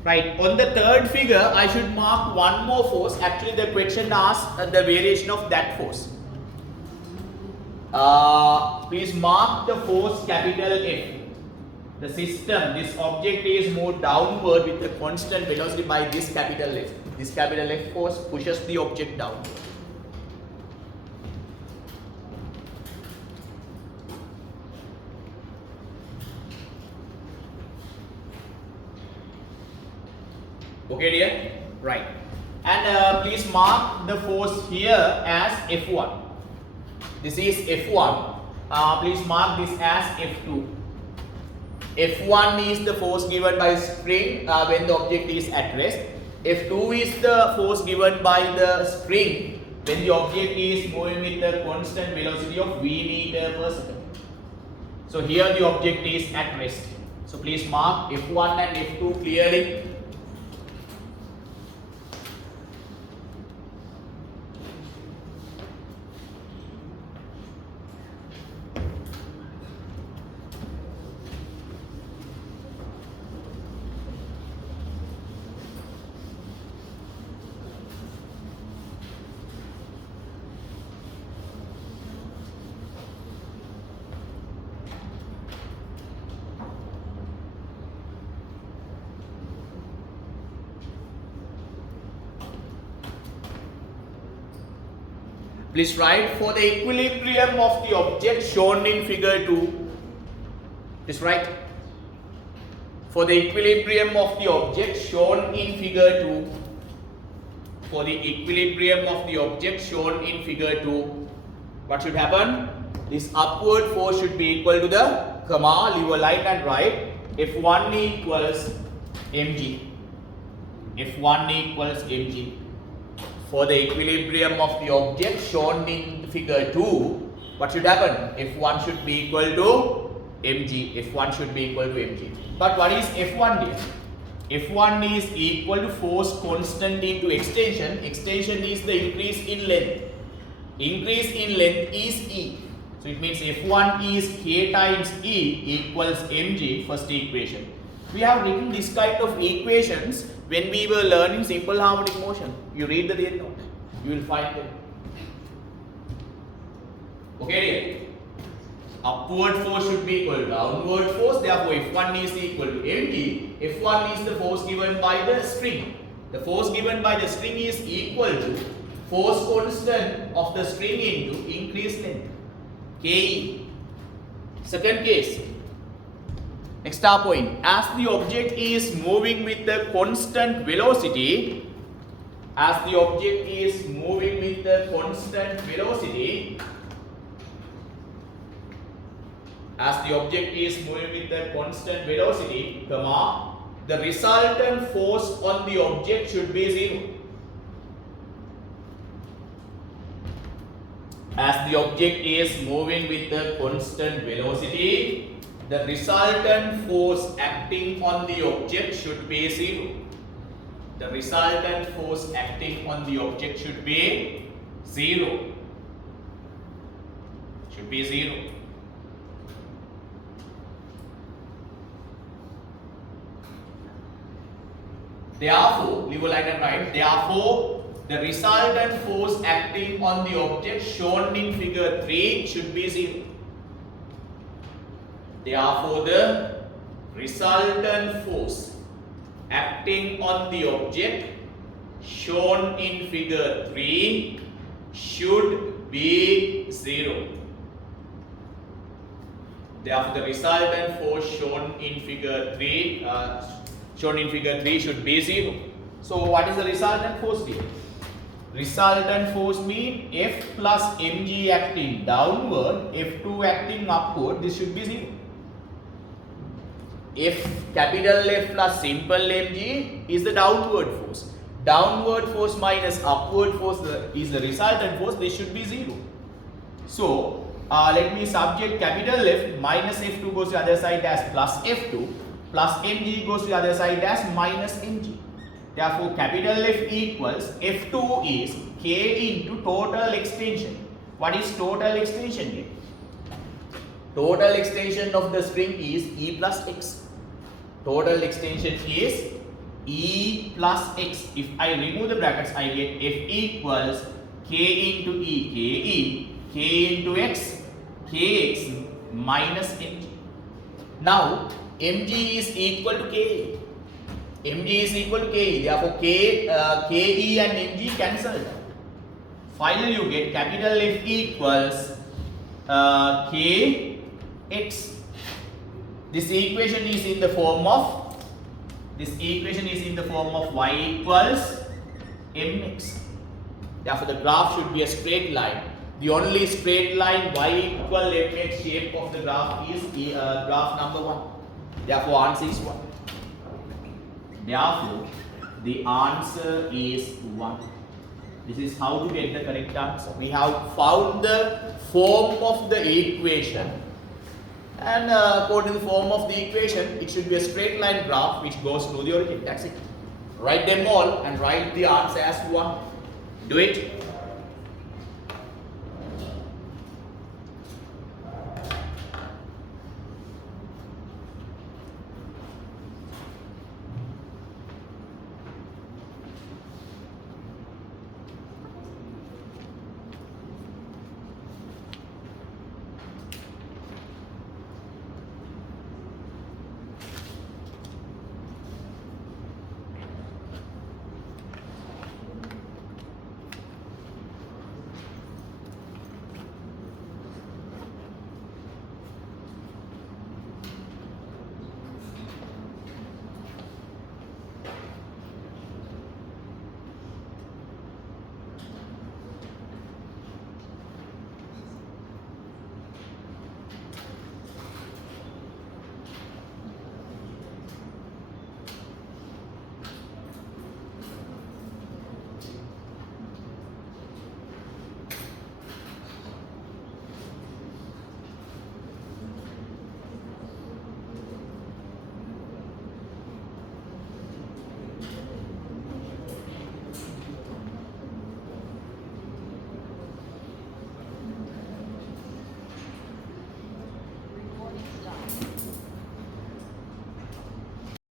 Right. On the third figure, I should mark one more force. Actually, the question asks the variation of that force. Please mark the force capital F. The system, this object is moved downward with a constant velocity by this capital F. This capital F force pushes the object downward. Okay, dear? Right. And please mark the force here as F1. This is F1. Please mark this as F2. F1 is the force given by spring when the object is at rest. F2 is the force given by the spring when the object is moving with a constant velocity of v meter per second. So here the object is at rest. So please mark F1 and F2 clearly. Please write for the equilibrium of the object shown in figure 2. Please write for the equilibrium of the object shown in figure 2. For the equilibrium of the object shown in figure 2, what should happen? This upward force should be equal to the comma, leave a line and write F1 equals mg. F1 equals mg. For the equilibrium of the object shown in figure 2, what should happen? F1 should be equal to mg. F1 should be equal to mg. But what is F1 here? F1 is equal to force constant into extension. Extension is the increase in length. Increase in length is E. So it means F1 is K times E equals mg, first equation. We have written this kind of equations when we were learning simple harmonic motion. You read the theory note, you will find them. Okay, dear? Upward force should be equal to downward force, therefore F1 is equal to mg. F1 is the force given by the string. The force given by the string is equal to force constant of the string into increased length, Ke. Second case. Next star point. As the object is moving with the constant velocity, comma, the resultant force on the object should be 0. As the object is moving with a constant velocity, the resultant force acting on the object should be 0. The resultant force acting on the object should be 0. Should be 0. Therefore, leave a line and write. Therefore, the resultant force acting on the object shown in figure 3 should be 0. Therefore, the resultant force acting on the object shown in figure 3 should be 0. Therefore, the resultant force shown in figure 3 should be 0. So, what is the resultant force here? Resultant force means F plus mg acting downward, F2 acting upward. This should be 0. F capital F plus simple mg is the downward force. Downward force minus upward force is the resultant force. This should be 0. So let me subject capital F minus F2 goes to the other side as plus F2, plus mg goes to the other side as minus mg. Therefore, capital F equals F2 is K into total extension. What is total extension here? Total extension of the string is E plus X. Total extension is E plus x. If I remove the brackets, I get f equals k into e, k into x, kx minus mg. Now mg is equal to k. Mg is equal to ke. Therefore, ke and mg cancelled. Finally, you get capital F equals kx. This equation is in the form of y equals mx. Therefore, the graph should be a straight line. The only straight line y equal mx shape of the graph is graph number 1. Therefore, answer is 1. Therefore, the answer is 1. This is how to get the correct answer. We have found the form of the equation, and according to the form of the equation, it should be a straight line graph which goes to the origin. That's it. Write them all and write the answer as 1. Do it.